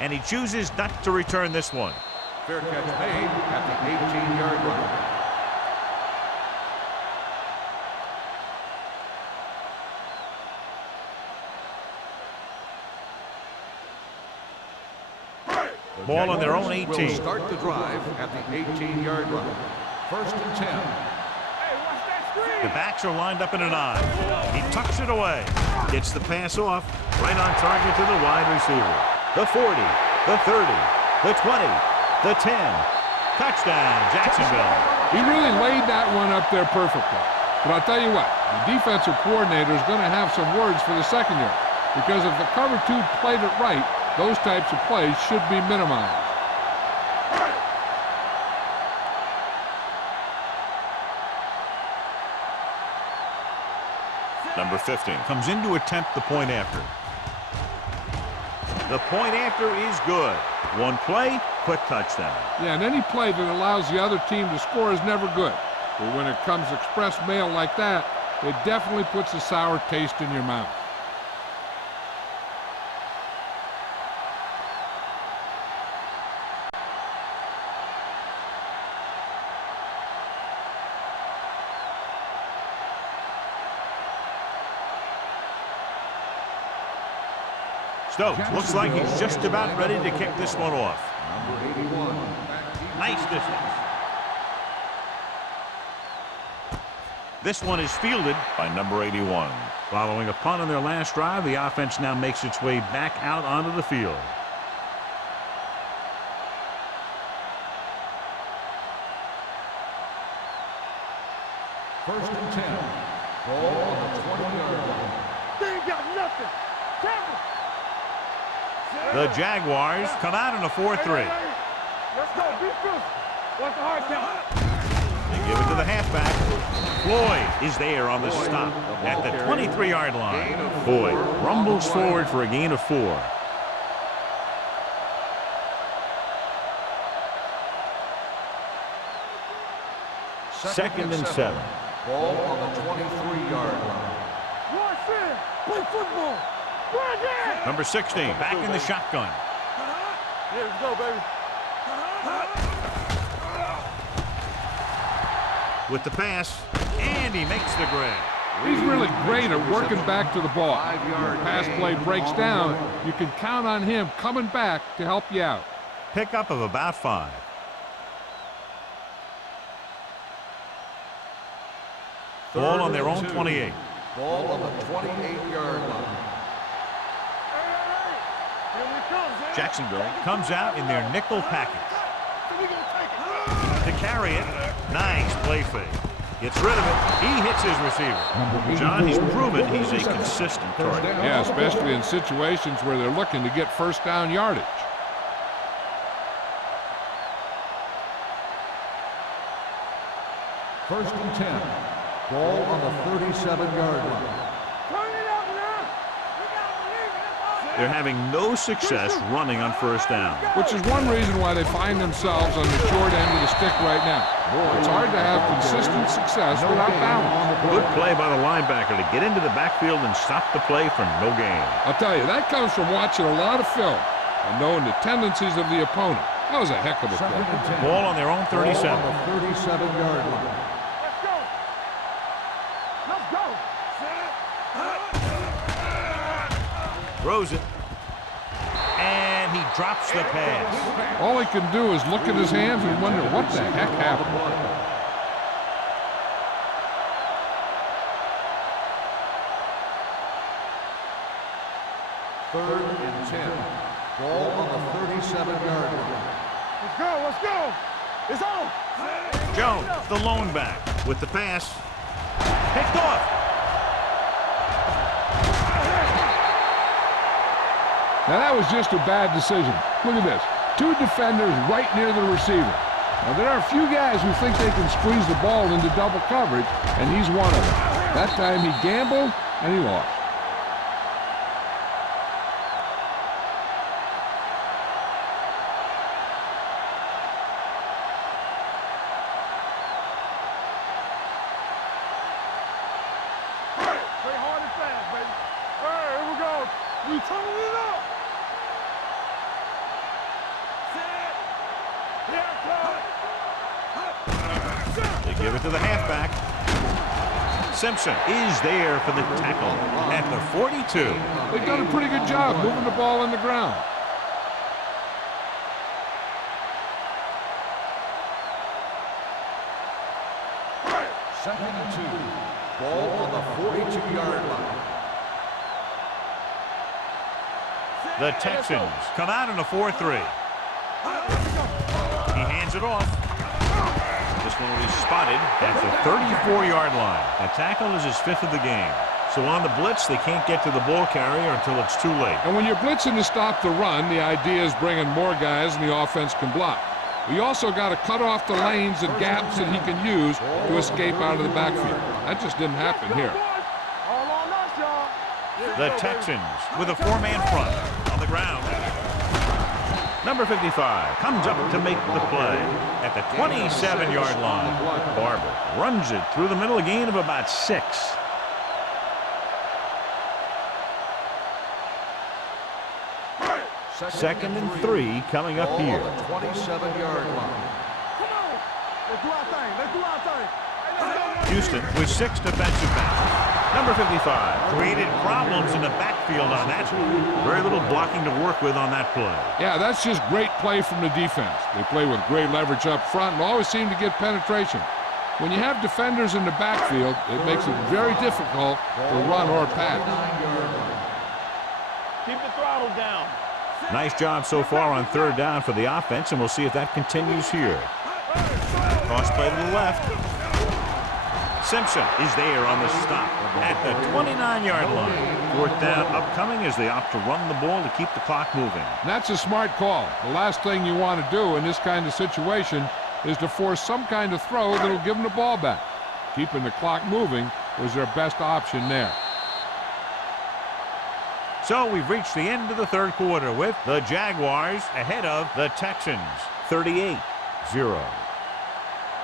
And he chooses not to return this one. Fair catch made at the 18-yard line. Ball on their own 18. Will start the drive at the 18-yard line. First and 10. The backs are lined up in an I. He tucks it away. Gets the pass off. Right on target to the wide receiver. The 40, the 30, the 20, the 10. Touchdown, Jacksonville. He really laid that one up there perfectly. But I'll tell you what, the defensive coordinator is going to have some words for the secondary. Because if the cover 2 played it right, those types of plays should be minimized. Number 15 comes in to attempt the point after. The point after is good. One play, quick touchdown. Yeah, and any play that allows the other team to score is never good. But when it comes express mail like that, it definitely puts a sour taste in your mouth. Stokes looks like he's just about ready to kick this one off. Number 81. Nice distance. This one is fielded by number 81. Following a punt on their last drive, the offense now makes its way back out onto the field. First and 10. Ball on the 20-yard line. They ain't got nothing. Tackle. The Jaguars come out in a 4-3. Let's go. Be physical. What's the hard count? They give it to the halfback. Floyd is there on the stop at the 23-yard line. Floyd rumbles forward for a gain of 4. Second and 7. Ball on the 23-yard line. Watch it. Play football. Right there. Number 16 back in the shotgun. Yeah, let's go, baby. With the pass, and he makes the grab. He's really great at working back to the ball. When the pass play breaks down, you can count on him coming back to help you out. Pickup of about 5. Ball on their own 28. Ball on the 28-yard line. Here we come, Zay. Jacksonville comes out in their nickel package. We gonna take it. To carry it, nice play fake. Gets rid of it. He hits his receiver. John, he's proven he's a consistent target. Yeah, especially in situations where they're looking to get first down yardage. First and 10. Ball on the 37-yard line. They're having no success running on first down. Which is one reason why they find themselves on the short end of the stick right now. It's hard to have consistent success without balance. Good play by the linebacker to get into the backfield and stop the play for no gain. I'll tell you, that comes from watching a lot of film and knowing the tendencies of the opponent. That was a heck of a play. Ball on their own 37. Ball on the 37-yard line. Throws it. And he drops the pass. All he can do is look at his hands and wonder what the heck happened. Third and 10. Ball on the 37-yard line. Let's go, let's go. It's on. Jones, the lone back, with the pass. Picked off. Now that was just a bad decision. Look at this. Two defenders right near the receiver. Now there are a few guys who think they can squeeze the ball into double coverage, and he's one of them. That time he gambled, and he lost. Play hard and fast, baby. All right, here we go. We turning it up. They give it to the halfback. Simpson is there for the tackle at the 42. They've done a pretty good job moving the ball on the ground. Second and 2. Ball on the 42-yard line. The Texans come out in a 4-3. He hands it off. This one will be spotted at the 34-yard line. That tackle is his 5th of the game. So on the blitz, they can't get to the ball carrier until it's too late. And when you're blitzing to stop the run, the idea is bringing more guys and the offense can block. We also got to cut off the lanes and gaps that he can use to escape out of the backfield. That just didn't happen here. All on us, y'all. The Texans with a 4-man front on the ground. Number 55 comes up to make the play at the 27-yard line. Barber runs it through the middle, a gain of about 6. Second and 3 coming up here. 27-yard line. Come on. Let's do our thing. Let's do our thing. Hey, Houston with 6 defensive backs. Number 55 created problems in the backfield on that. Very little blocking to work with on that play. Yeah, that's just great play from the defense. They play with great leverage up front and always seem to get penetration. When you have defenders in the backfield, it makes it very difficult to run or pass. keep the throttle down. Nice job so far on 3rd down for the offense, and we'll see if that continues here. Cross play to the left. Simpson is there on the stop at the 29-yard line. 4th down upcoming as they opt to run the ball to keep the clock moving. That's a smart call. The last thing you want to do in this kind of situation is to force some kind of throw that will give them the ball back. Keeping the clock moving was their best option there. So we've reached the end of the 3rd quarter with the Jaguars ahead of the Texans, 38-0.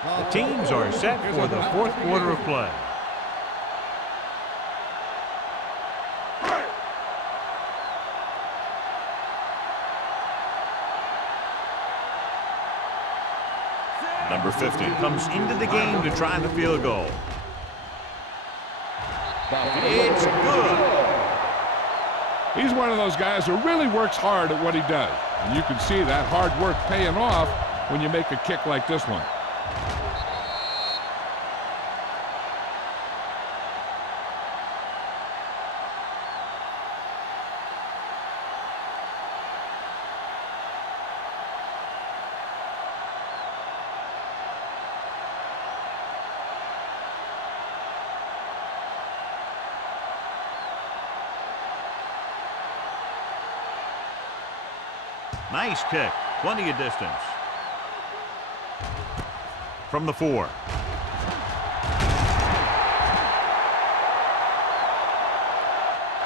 The teams are set for the 4th quarter of play. Number 50 comes into the game to try the field goal. It's good. He's one of those guys who really works hard at what he does. And you can see that hard work paying off when you make a kick like this one. Nice kick. Plenty of distance. From the 4.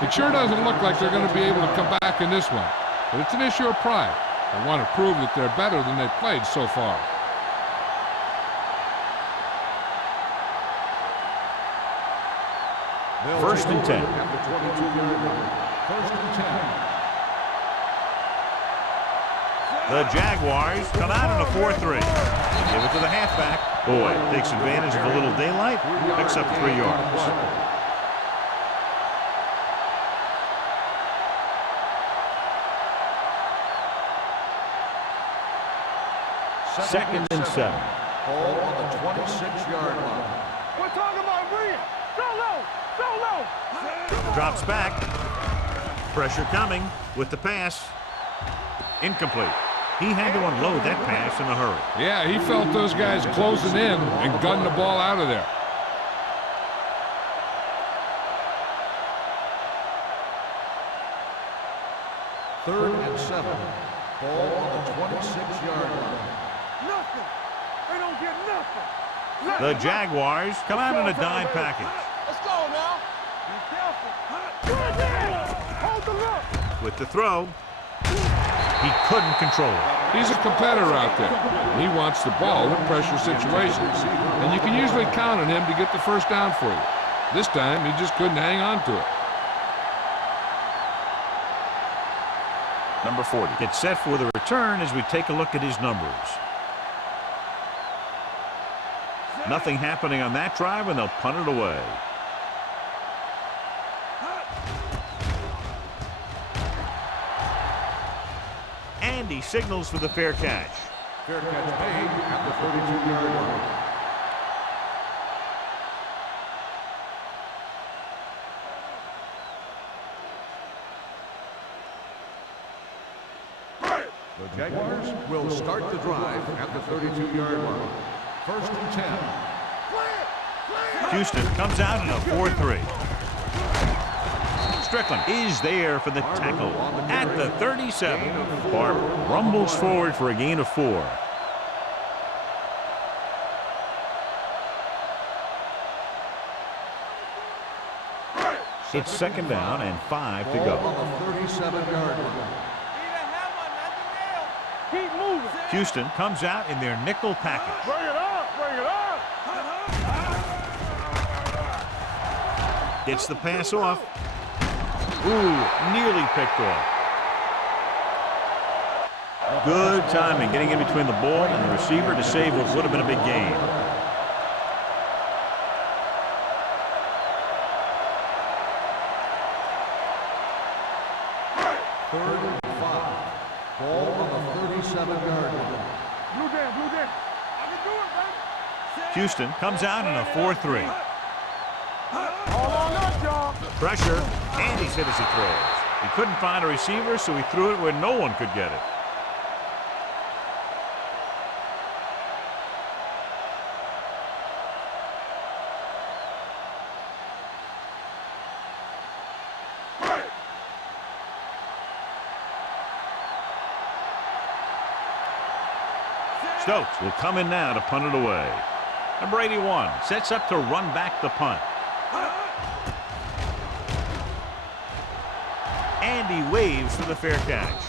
It sure doesn't look like they're going to be able to come back in this one. But it's an issue of pride. They want to prove that they're better than they've played so far. First and 10. At the 22-yard line. First and 10. The Jaguars come out in a 4-3. Give it to the halfback. Boyd takes advantage of a little daylight, picks up 3 yards. Second and 7. Ball on the 26-yard line. We're talking about Bria. Solo. Drops back. Pressure coming with the pass. Incomplete. He had to unload that pass in a hurry. Yeah, he felt those guys closing in and gunned the ball out of there. Third and 7. Ball on the 26-yard line. Nothing. They don't get nothing. The Jaguars come out in a dime package. Let's go now. Be careful. Good there. Hold the look. With the throw, he couldn't control it. He's a competitor out there. He wants the ball in pressure situations. And you can usually count on him to get the first down for you. This time, he just couldn't hang on to it. Number 40 gets set for the return as we take a look at his numbers. Nothing happening on that drive, and they'll punt it away. And he signals for the fair catch. Fair catch made at the 32-yard line. The Jaguars will start the drive at the 32-yard line. First and 10. Houston comes out in a 4-3. Strickland is there for the tackle at the 37. Barb rumbles forward for a gain of 4. It's second down and 5 to Ball go. on the 37-yard line. Keep moving. Houston comes out in their nickel package. Bring it up. Bring it up. Gets the pass off. Ooh, nearly picked off. Good timing, getting in between the ball and the receiver to save what would have been a big gain. Third and 5. Ball on the 37-yard line. Blue down. I can do it, man. Houston comes out in a 4-3. All on up, y'all. Pressure, and he's hit as he throws. He couldn't find a receiver, so he threw it where no one could get it. Stokes will come in now to punt it away. Number 81 sets up to run back the punt. And he waves for the fair catch.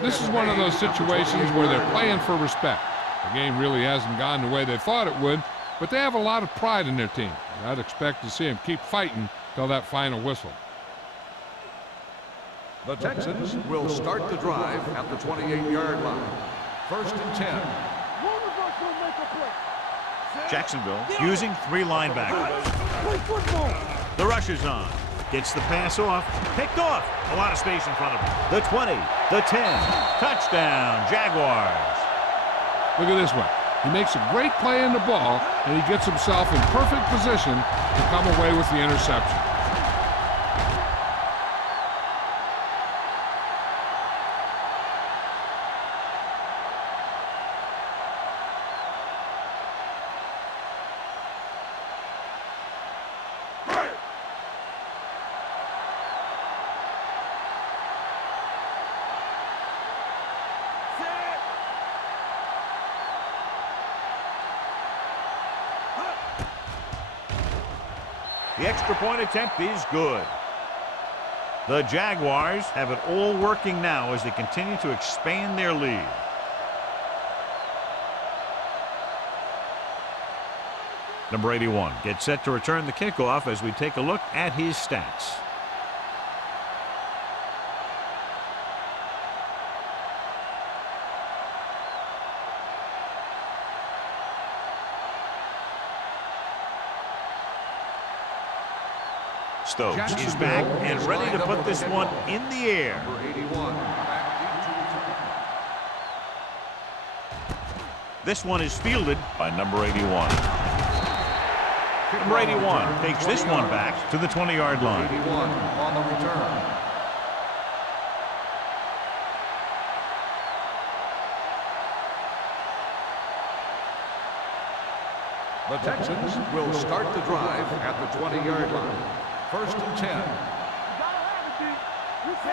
This is one of those situations where they're playing for respect. The game really hasn't gone the way they thought it would, but they have a lot of pride in their team. I'd expect to see them keep fighting till that final whistle. The Texans will start the drive at the 28-yard line. First and 10. One of us will make a play. Jacksonville using 3 linebackers. Play football. The rush is on. Gets the pass off. Picked off. A lot of space in front of him. The 20. The 10. Touchdown, Jaguars. Look at this one. He makes a great play in the ball, and he gets himself in perfect position to come away with the interception. The extra point attempt is good. The Jaguars have it all working now as they continue to expand their lead. Number 81 gets set to return the kickoff as we take a look at his stats. Stokes is back and ready to put this one in the air. This one is fielded by number 81. Number 81 takes this one back to the 20-yard line. 81 on the return. The Texans will start the drive at the 20-yard line. 1st and 10.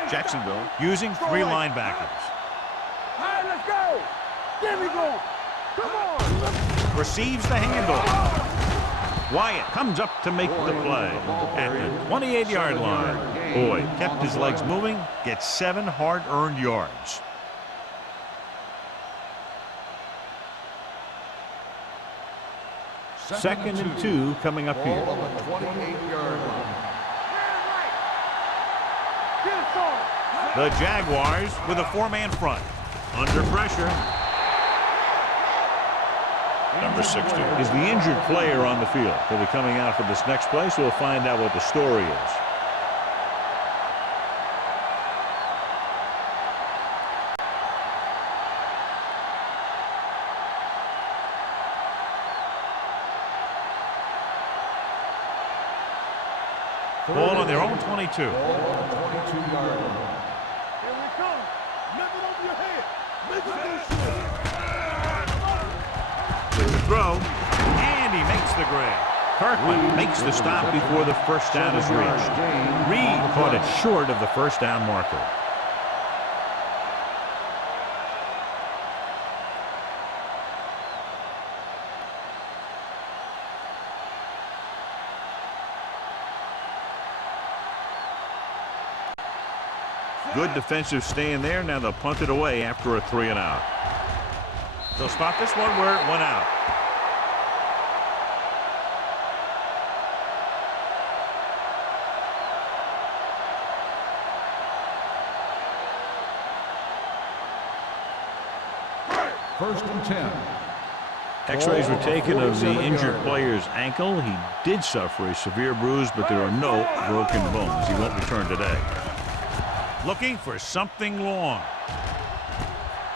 Jacksonville using 3 linebackers. All right, let's go. There we go. Come on. Receives the handoff. Wyatt comes up to make the play at the 28-yard line. Boyd kept his legs moving, gets 7 hard-earned yards. Second and 2 coming up here. Ball on the 28-yard line. The Jaguars with a 4-man front. Under pressure. Number 60 is the injured player on the field. He'll be coming out for this next play, so we'll find out what the story is. Ball on their own 22. Ball on the 22-yard line. Here we come. Lift it over your head. Lift it With the throw, and he makes the grab. Kirkland makes the stop before the first down is reached. Reed caught it short of the first down marker. Good defensive stand there. Now they'll punt it away after a 3-and-out. They'll spot this one where it went out. First and 10. X-rays were taken of the injured player's ankle. He did suffer a severe bruise, but there are no broken bones. He won't return today. Looking for something long.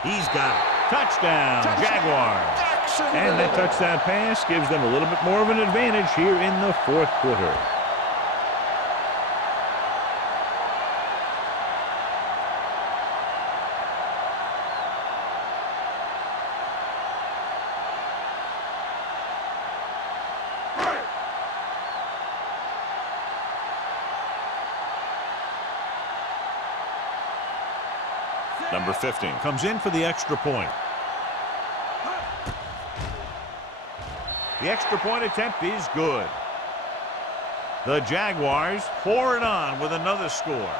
He's got it. Touchdown, Jaguars. And that touchdown pass gives them a little bit more of an advantage here in the 4th quarter. Number 15 comes in for the extra point. The extra point attempt is good. The Jaguars pour it on with another score.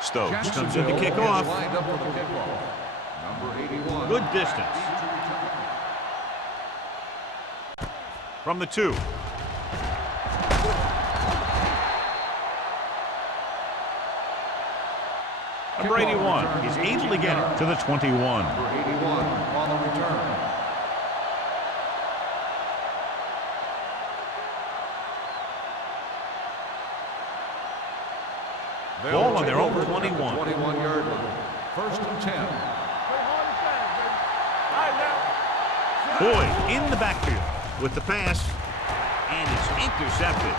Stokes comes in to kick off. Lined up for the kickoff. Number 81. Good distance. From the 2. Number 81 is able to get it to the 21. Number 81 on the return. Ball on their own 21. 21-yard line. First and 10. Boyd in the backfield with the pass, and it's intercepted.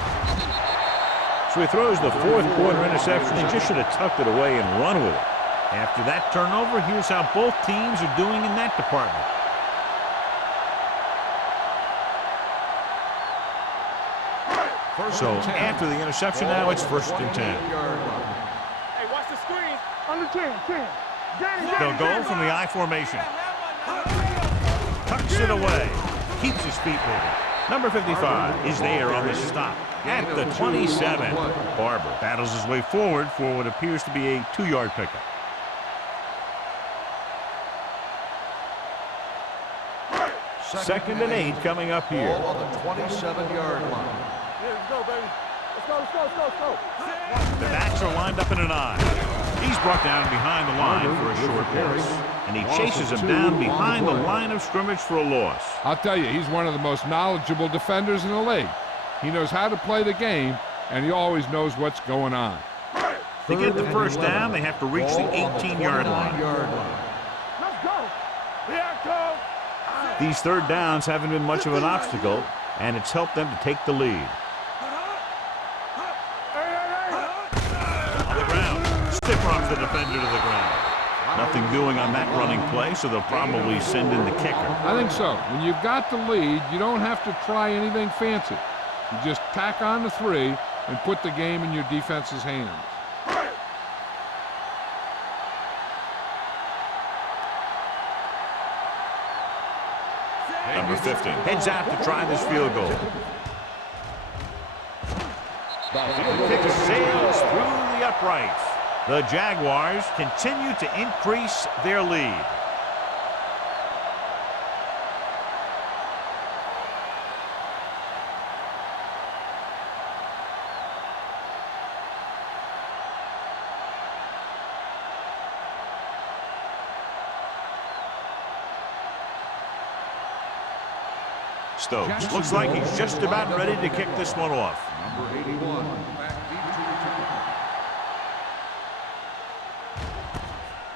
So he throws the fourth quarter interception. He just should have tucked it away and run with it. After that turnover, here's how both teams are doing in that department. So after the interception, now it's 1st and 10. Hey, watch the screen. Under 10. They'll go from the I formation. Tucks it away. Keeps his feet moving. Number 55 is there on the stop at the 27. Barber battles his way forward for what appears to be a 2-yard pickup. Second and 8 coming up here. Ball on the 27-yard line. Let's go, baby. Let's go. The backs are lined up in an I. He's brought down behind the line for a short pass. And he chases him down behind the line of scrimmage for a loss. I'll tell you, he's one of the most knowledgeable defenders in the league. He knows how to play the game, and he always knows what's going on. To get the first down, they have to reach the 18-yard line. Let's go. Here I come. These third downs haven't been much of an obstacle, and it's helped them to take the lead. On the ground, stiff arms the defender to the ground. Nothing doing on that running play, so they'll probably send in the kicker. I think so. When you've got the lead, you don't have to try anything fancy. You just tack on the 3 and put the game in your defense's hands. Number 50 heads out to try this field goal. The kick sails through the uprights. The Jaguars continue to increase their lead. Stokes looks like he's just about ready to kick this one off. Number 81.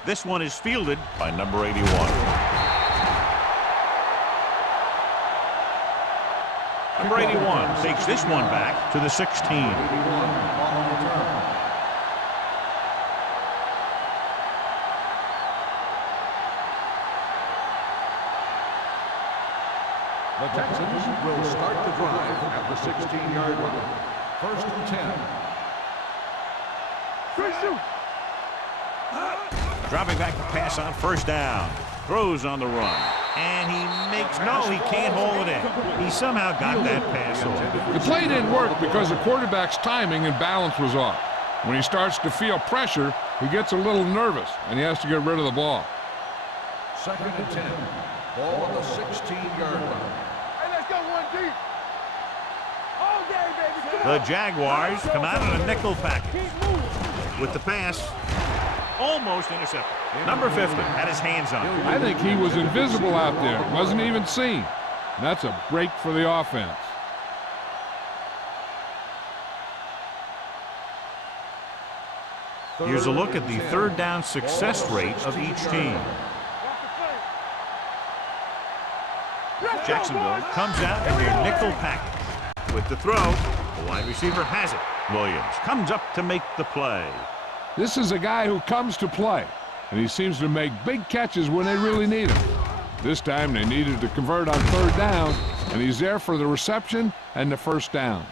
This one is fielded by number 81. Number 81 takes this one back to the 16. The Texans will start the drive at the 16-yard line. 1st and 10. Free shoot. Dropping back to pass on 1st down. Throws on the run. And he makes, no, he can't hold it in. He somehow got that pass off. The play didn't work because the quarterback's timing and balance was off. When he starts to feel pressure, he gets a little nervous, and he has to get rid of the ball. 2nd and 10. Ball on the 16-yard line. Hey, let's go 1 deep. All day, baby. Come The on. Jaguars come out in a nickel package. Keep moving. With the pass, almost intercepted. Number 50 had his hands on it. I think he was invisible out there. Wasn't even seen. And that's a break for the offense. Here's a look at the third down success rate of each team. Jacksonville comes out in their nickel package. With the throw, the wide receiver has it. Williams comes up to make the play. This is a guy who comes to play, and he seems to make big catches when they really need him. This time they needed to convert on 3rd down, and he's there for the reception and the 1st down.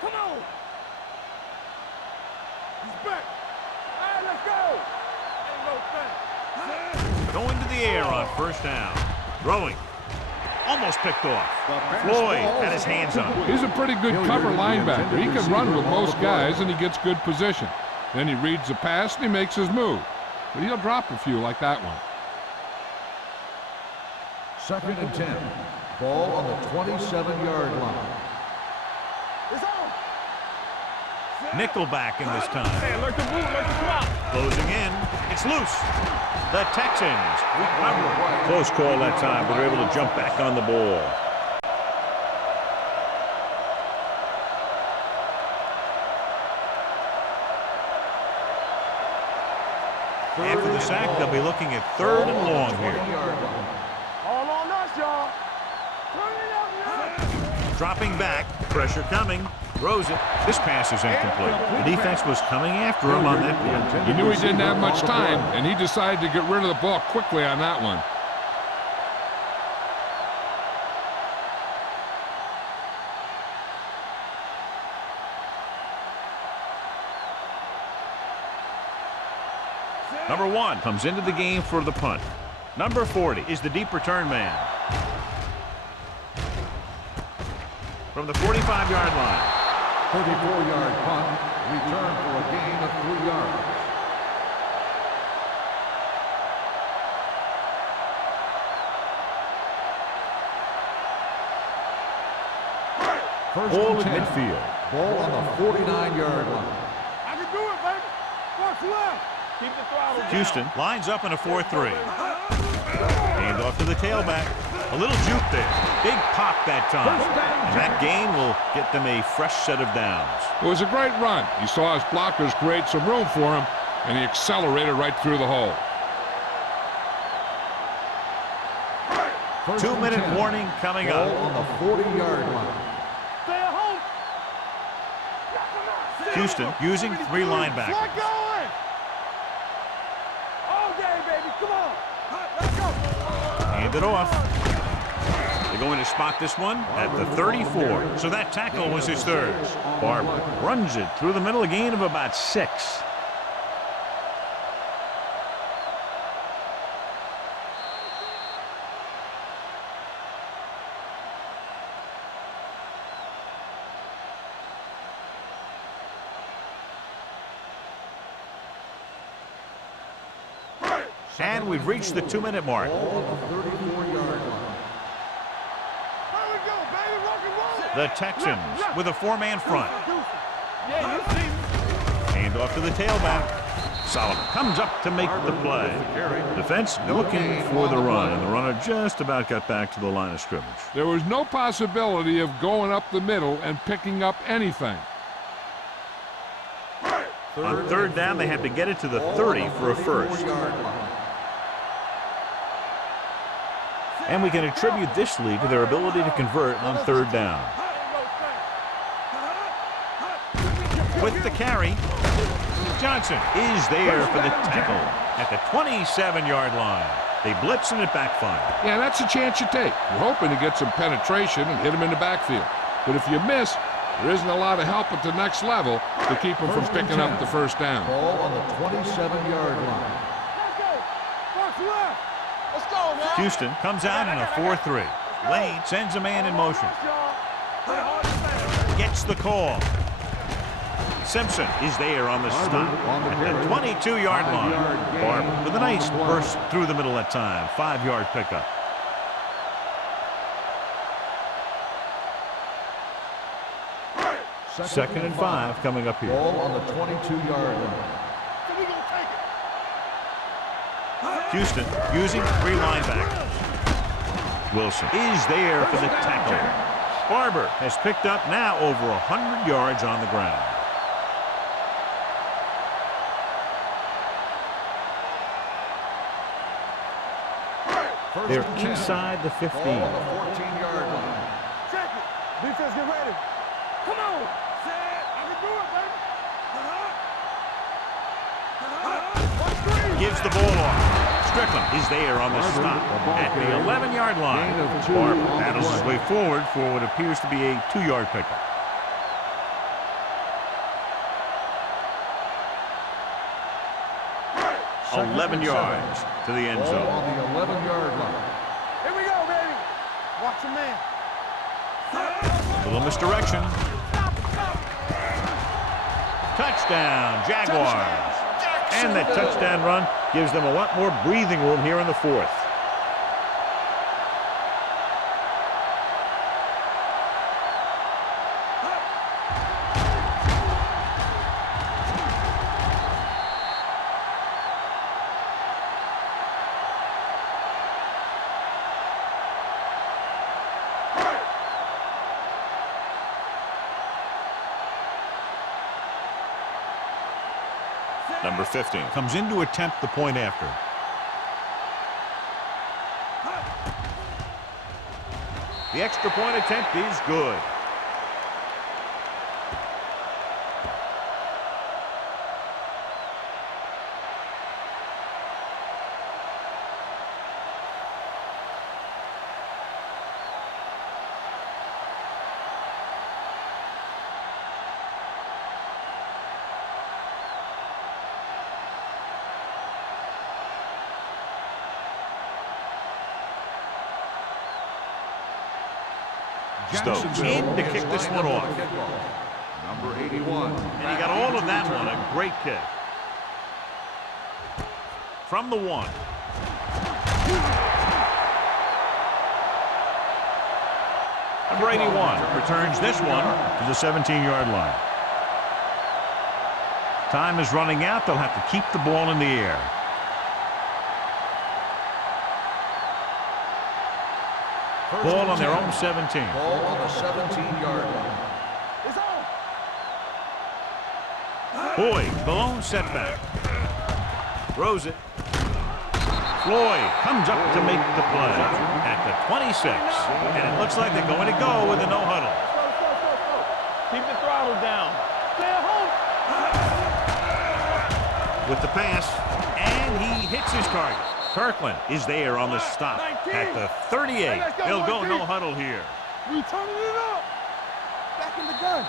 Come on. He's back. All right, let's go. Ain't no thing. Going to the air on 1st down. Throwing. Almost picked off. Floyd had his hands on it. He's a pretty good cover linebacker. He can run with most guys, and he gets good position. Then he reads the pass, and he makes his move. But he'll drop a few like that one. 2nd and 10. Ball on the 27-yard line. It's on. Nickelback in this time. Hey, alert the boot, alert the swap. Closing in. It's loose. The Texans recover. Close call that time, but they're able to jump back on the ball. After the sack, they'll be looking at 3rd and long here. All on us, y'all. Turn Dropping back, pressure coming, throws it. This pass is incomplete. The defense was coming after him on that play. He knew he didn't have much time, and he decided to get rid of the ball quickly on that one. Number 1 comes into the game for the punt. Number 40 is the deep return man. From the 45-yard line. 34-yard punt, return for a gain of 3 yards. First Ball and at 10. midfield. Ball on the 49-yard line. I can do it, baby. Watch left. Keep the throttle down. Houston lines up in a 4-3. Hand off to the tailback. A little juke there. Big pop that time. And that gain will get them a fresh set of downs. It was a great run. He saw his blockers create some room for him, and he accelerated right through the hole. 2-minute warning coming Ball up. on the 40-yard line. Stay at home. Houston using 3 linebackers. Slide going. All day, baby. Come on. Let's go. Hand it off. They're going to spot this one at the 34. So that tackle was his third. Barber runs it through the middle, a gain of about 6. And we've reached the 2-minute mark. Ball on the 34-yard line. There we go, baby. Rock and roll. The Texans with a 4-man front. Yeah, you see me. Hand off to the tailback. Solomon comes up to make the play. Defense looking for the run, and the runner just about got back to the line of scrimmage. There was no possibility of going up the middle and picking up anything. On third down, they had to get it to the 30 for a first. And we can attribute this lead to their ability to convert on third down. With the carry, Johnson is there for the tackle at the 27-yard line. They blitz and it backfires. Yeah, that's a chance you take. You're hoping to get some penetration and hit him in the backfield. But if you miss, there isn't a lot of help at the next level to keep him from picking up the first down. Ball on the 27-yard line. Let's go. Watch left. Let's go, man. Houston comes out in a 4-3. Lane sends a man in motion. Gets the call. Simpson is there on the stop at the 22-yard line. Barber with a nice burst through the middle that time. 5-yard pickup. Second and 5 coming up here. Ball on the 22-yard line. We gonna take it. Houston using 3 linebackers. Wilson is there for the tackle. Barber has picked up now over 100 yards on the ground. They're inside the 15. Ball on the 14-yard line. Check it. Defense, get ready. Come on. I can do it, baby. Gives the ball off. Strickland is there on the stop at the 11-yard line. Barber battles his way forward for what appears to be a 2-yard pickup. Second 11 and yards 7. to the end Ball zone. on the 11-yard line. Here we go, baby. Watch your man. Little misdirection. Touchdown, Jaguars. And that touchdown run gives them a lot more breathing room here in the 4th. Number 15 comes in to attempt the point after. The extra point attempt is good. Stokes in to kick this one off. Number 81. And he got all of that one. A great kick. From the 1. Number 81 returns this one to the 17-yard line. Time is running out. They'll have to keep the ball in the air. Ball on their own 17. Ball on the 17-yard line. It's on. Boyd, the lone setback. Throws it. Floyd comes up to make the play at the 26. And it looks like they're going to go with a no huddle. Keep the throttle down. Stay at home. With the pass, and he hits his target. Kirkland is there on the stop at the 38. They'll go no huddle here. We turning it up. Back in the gun.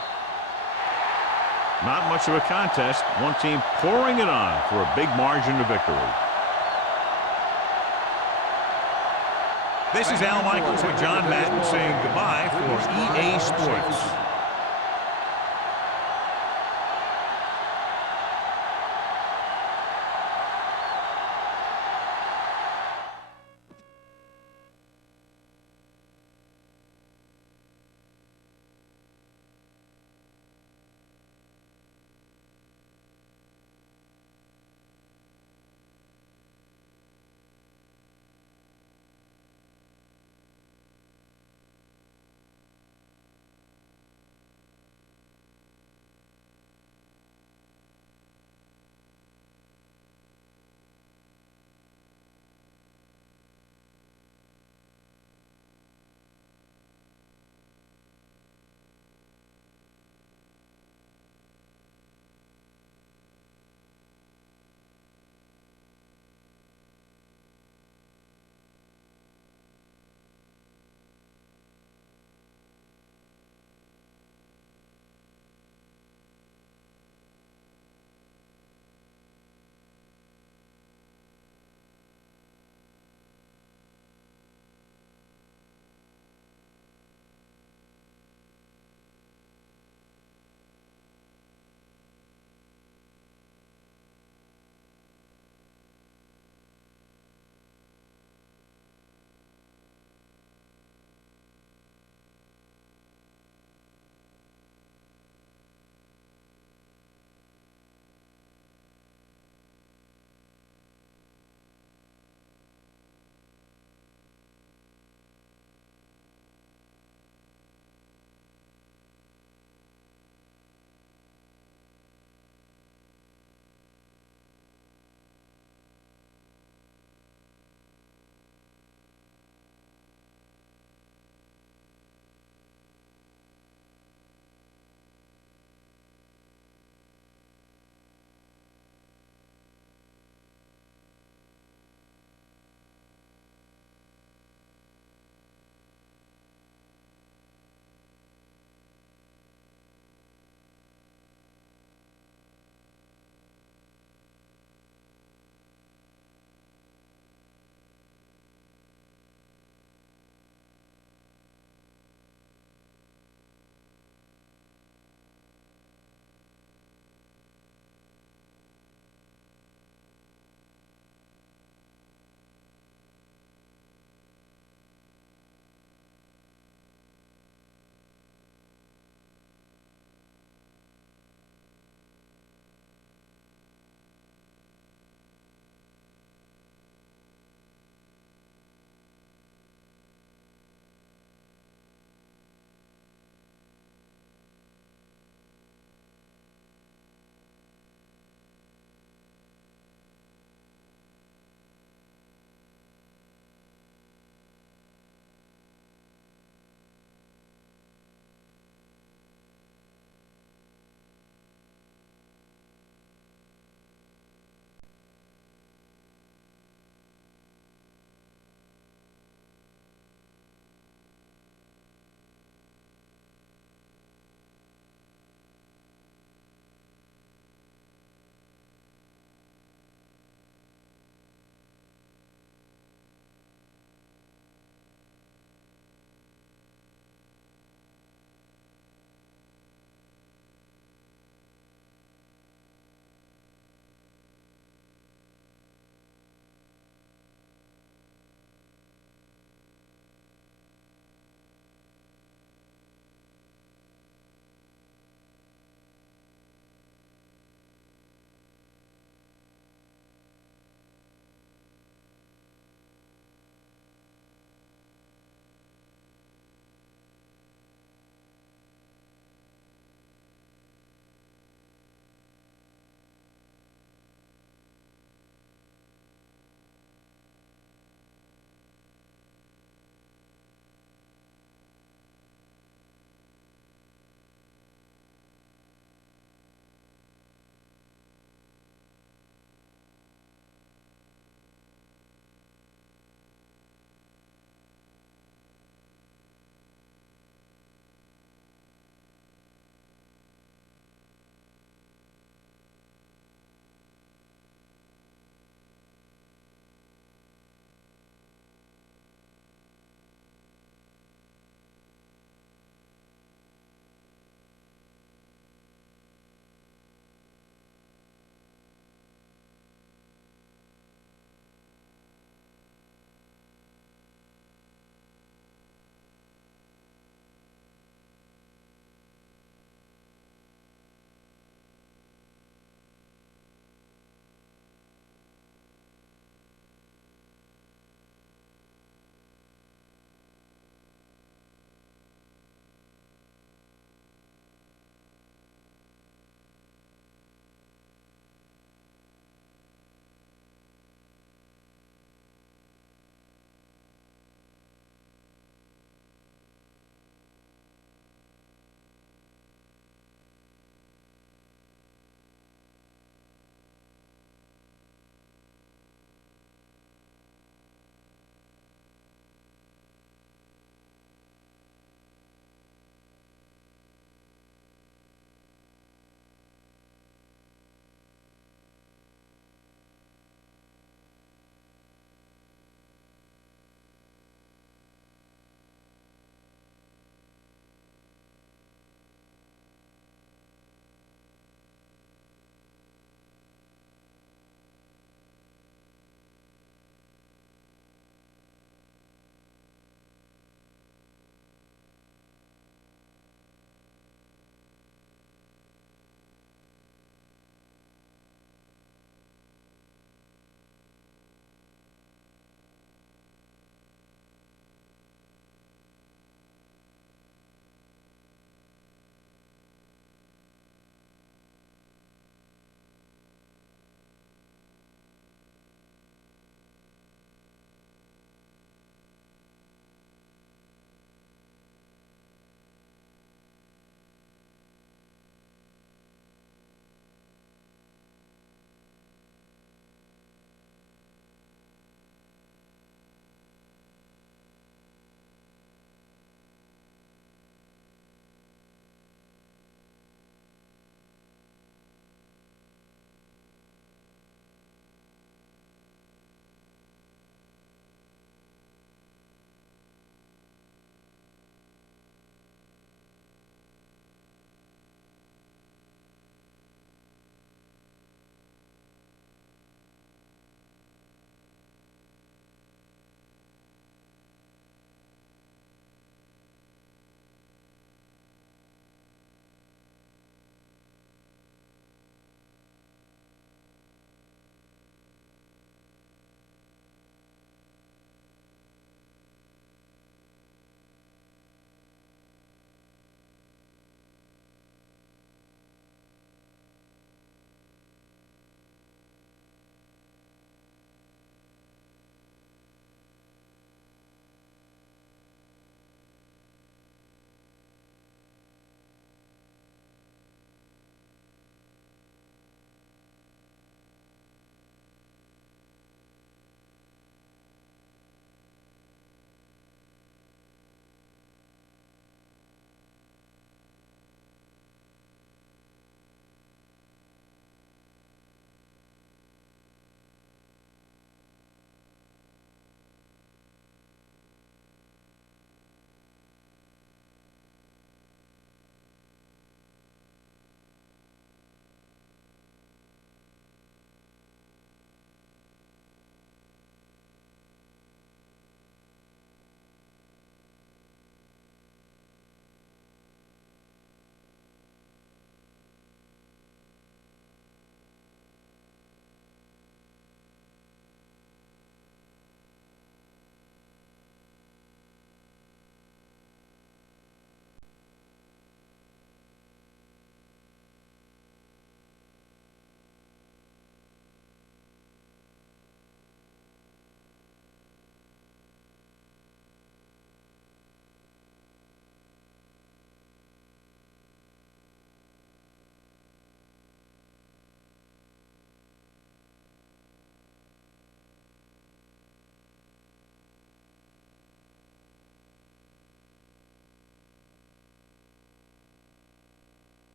Not much of a contest. One team pouring it on for a big margin of victory. This is Al Michaels with John Madden saying goodbye for EA Sports.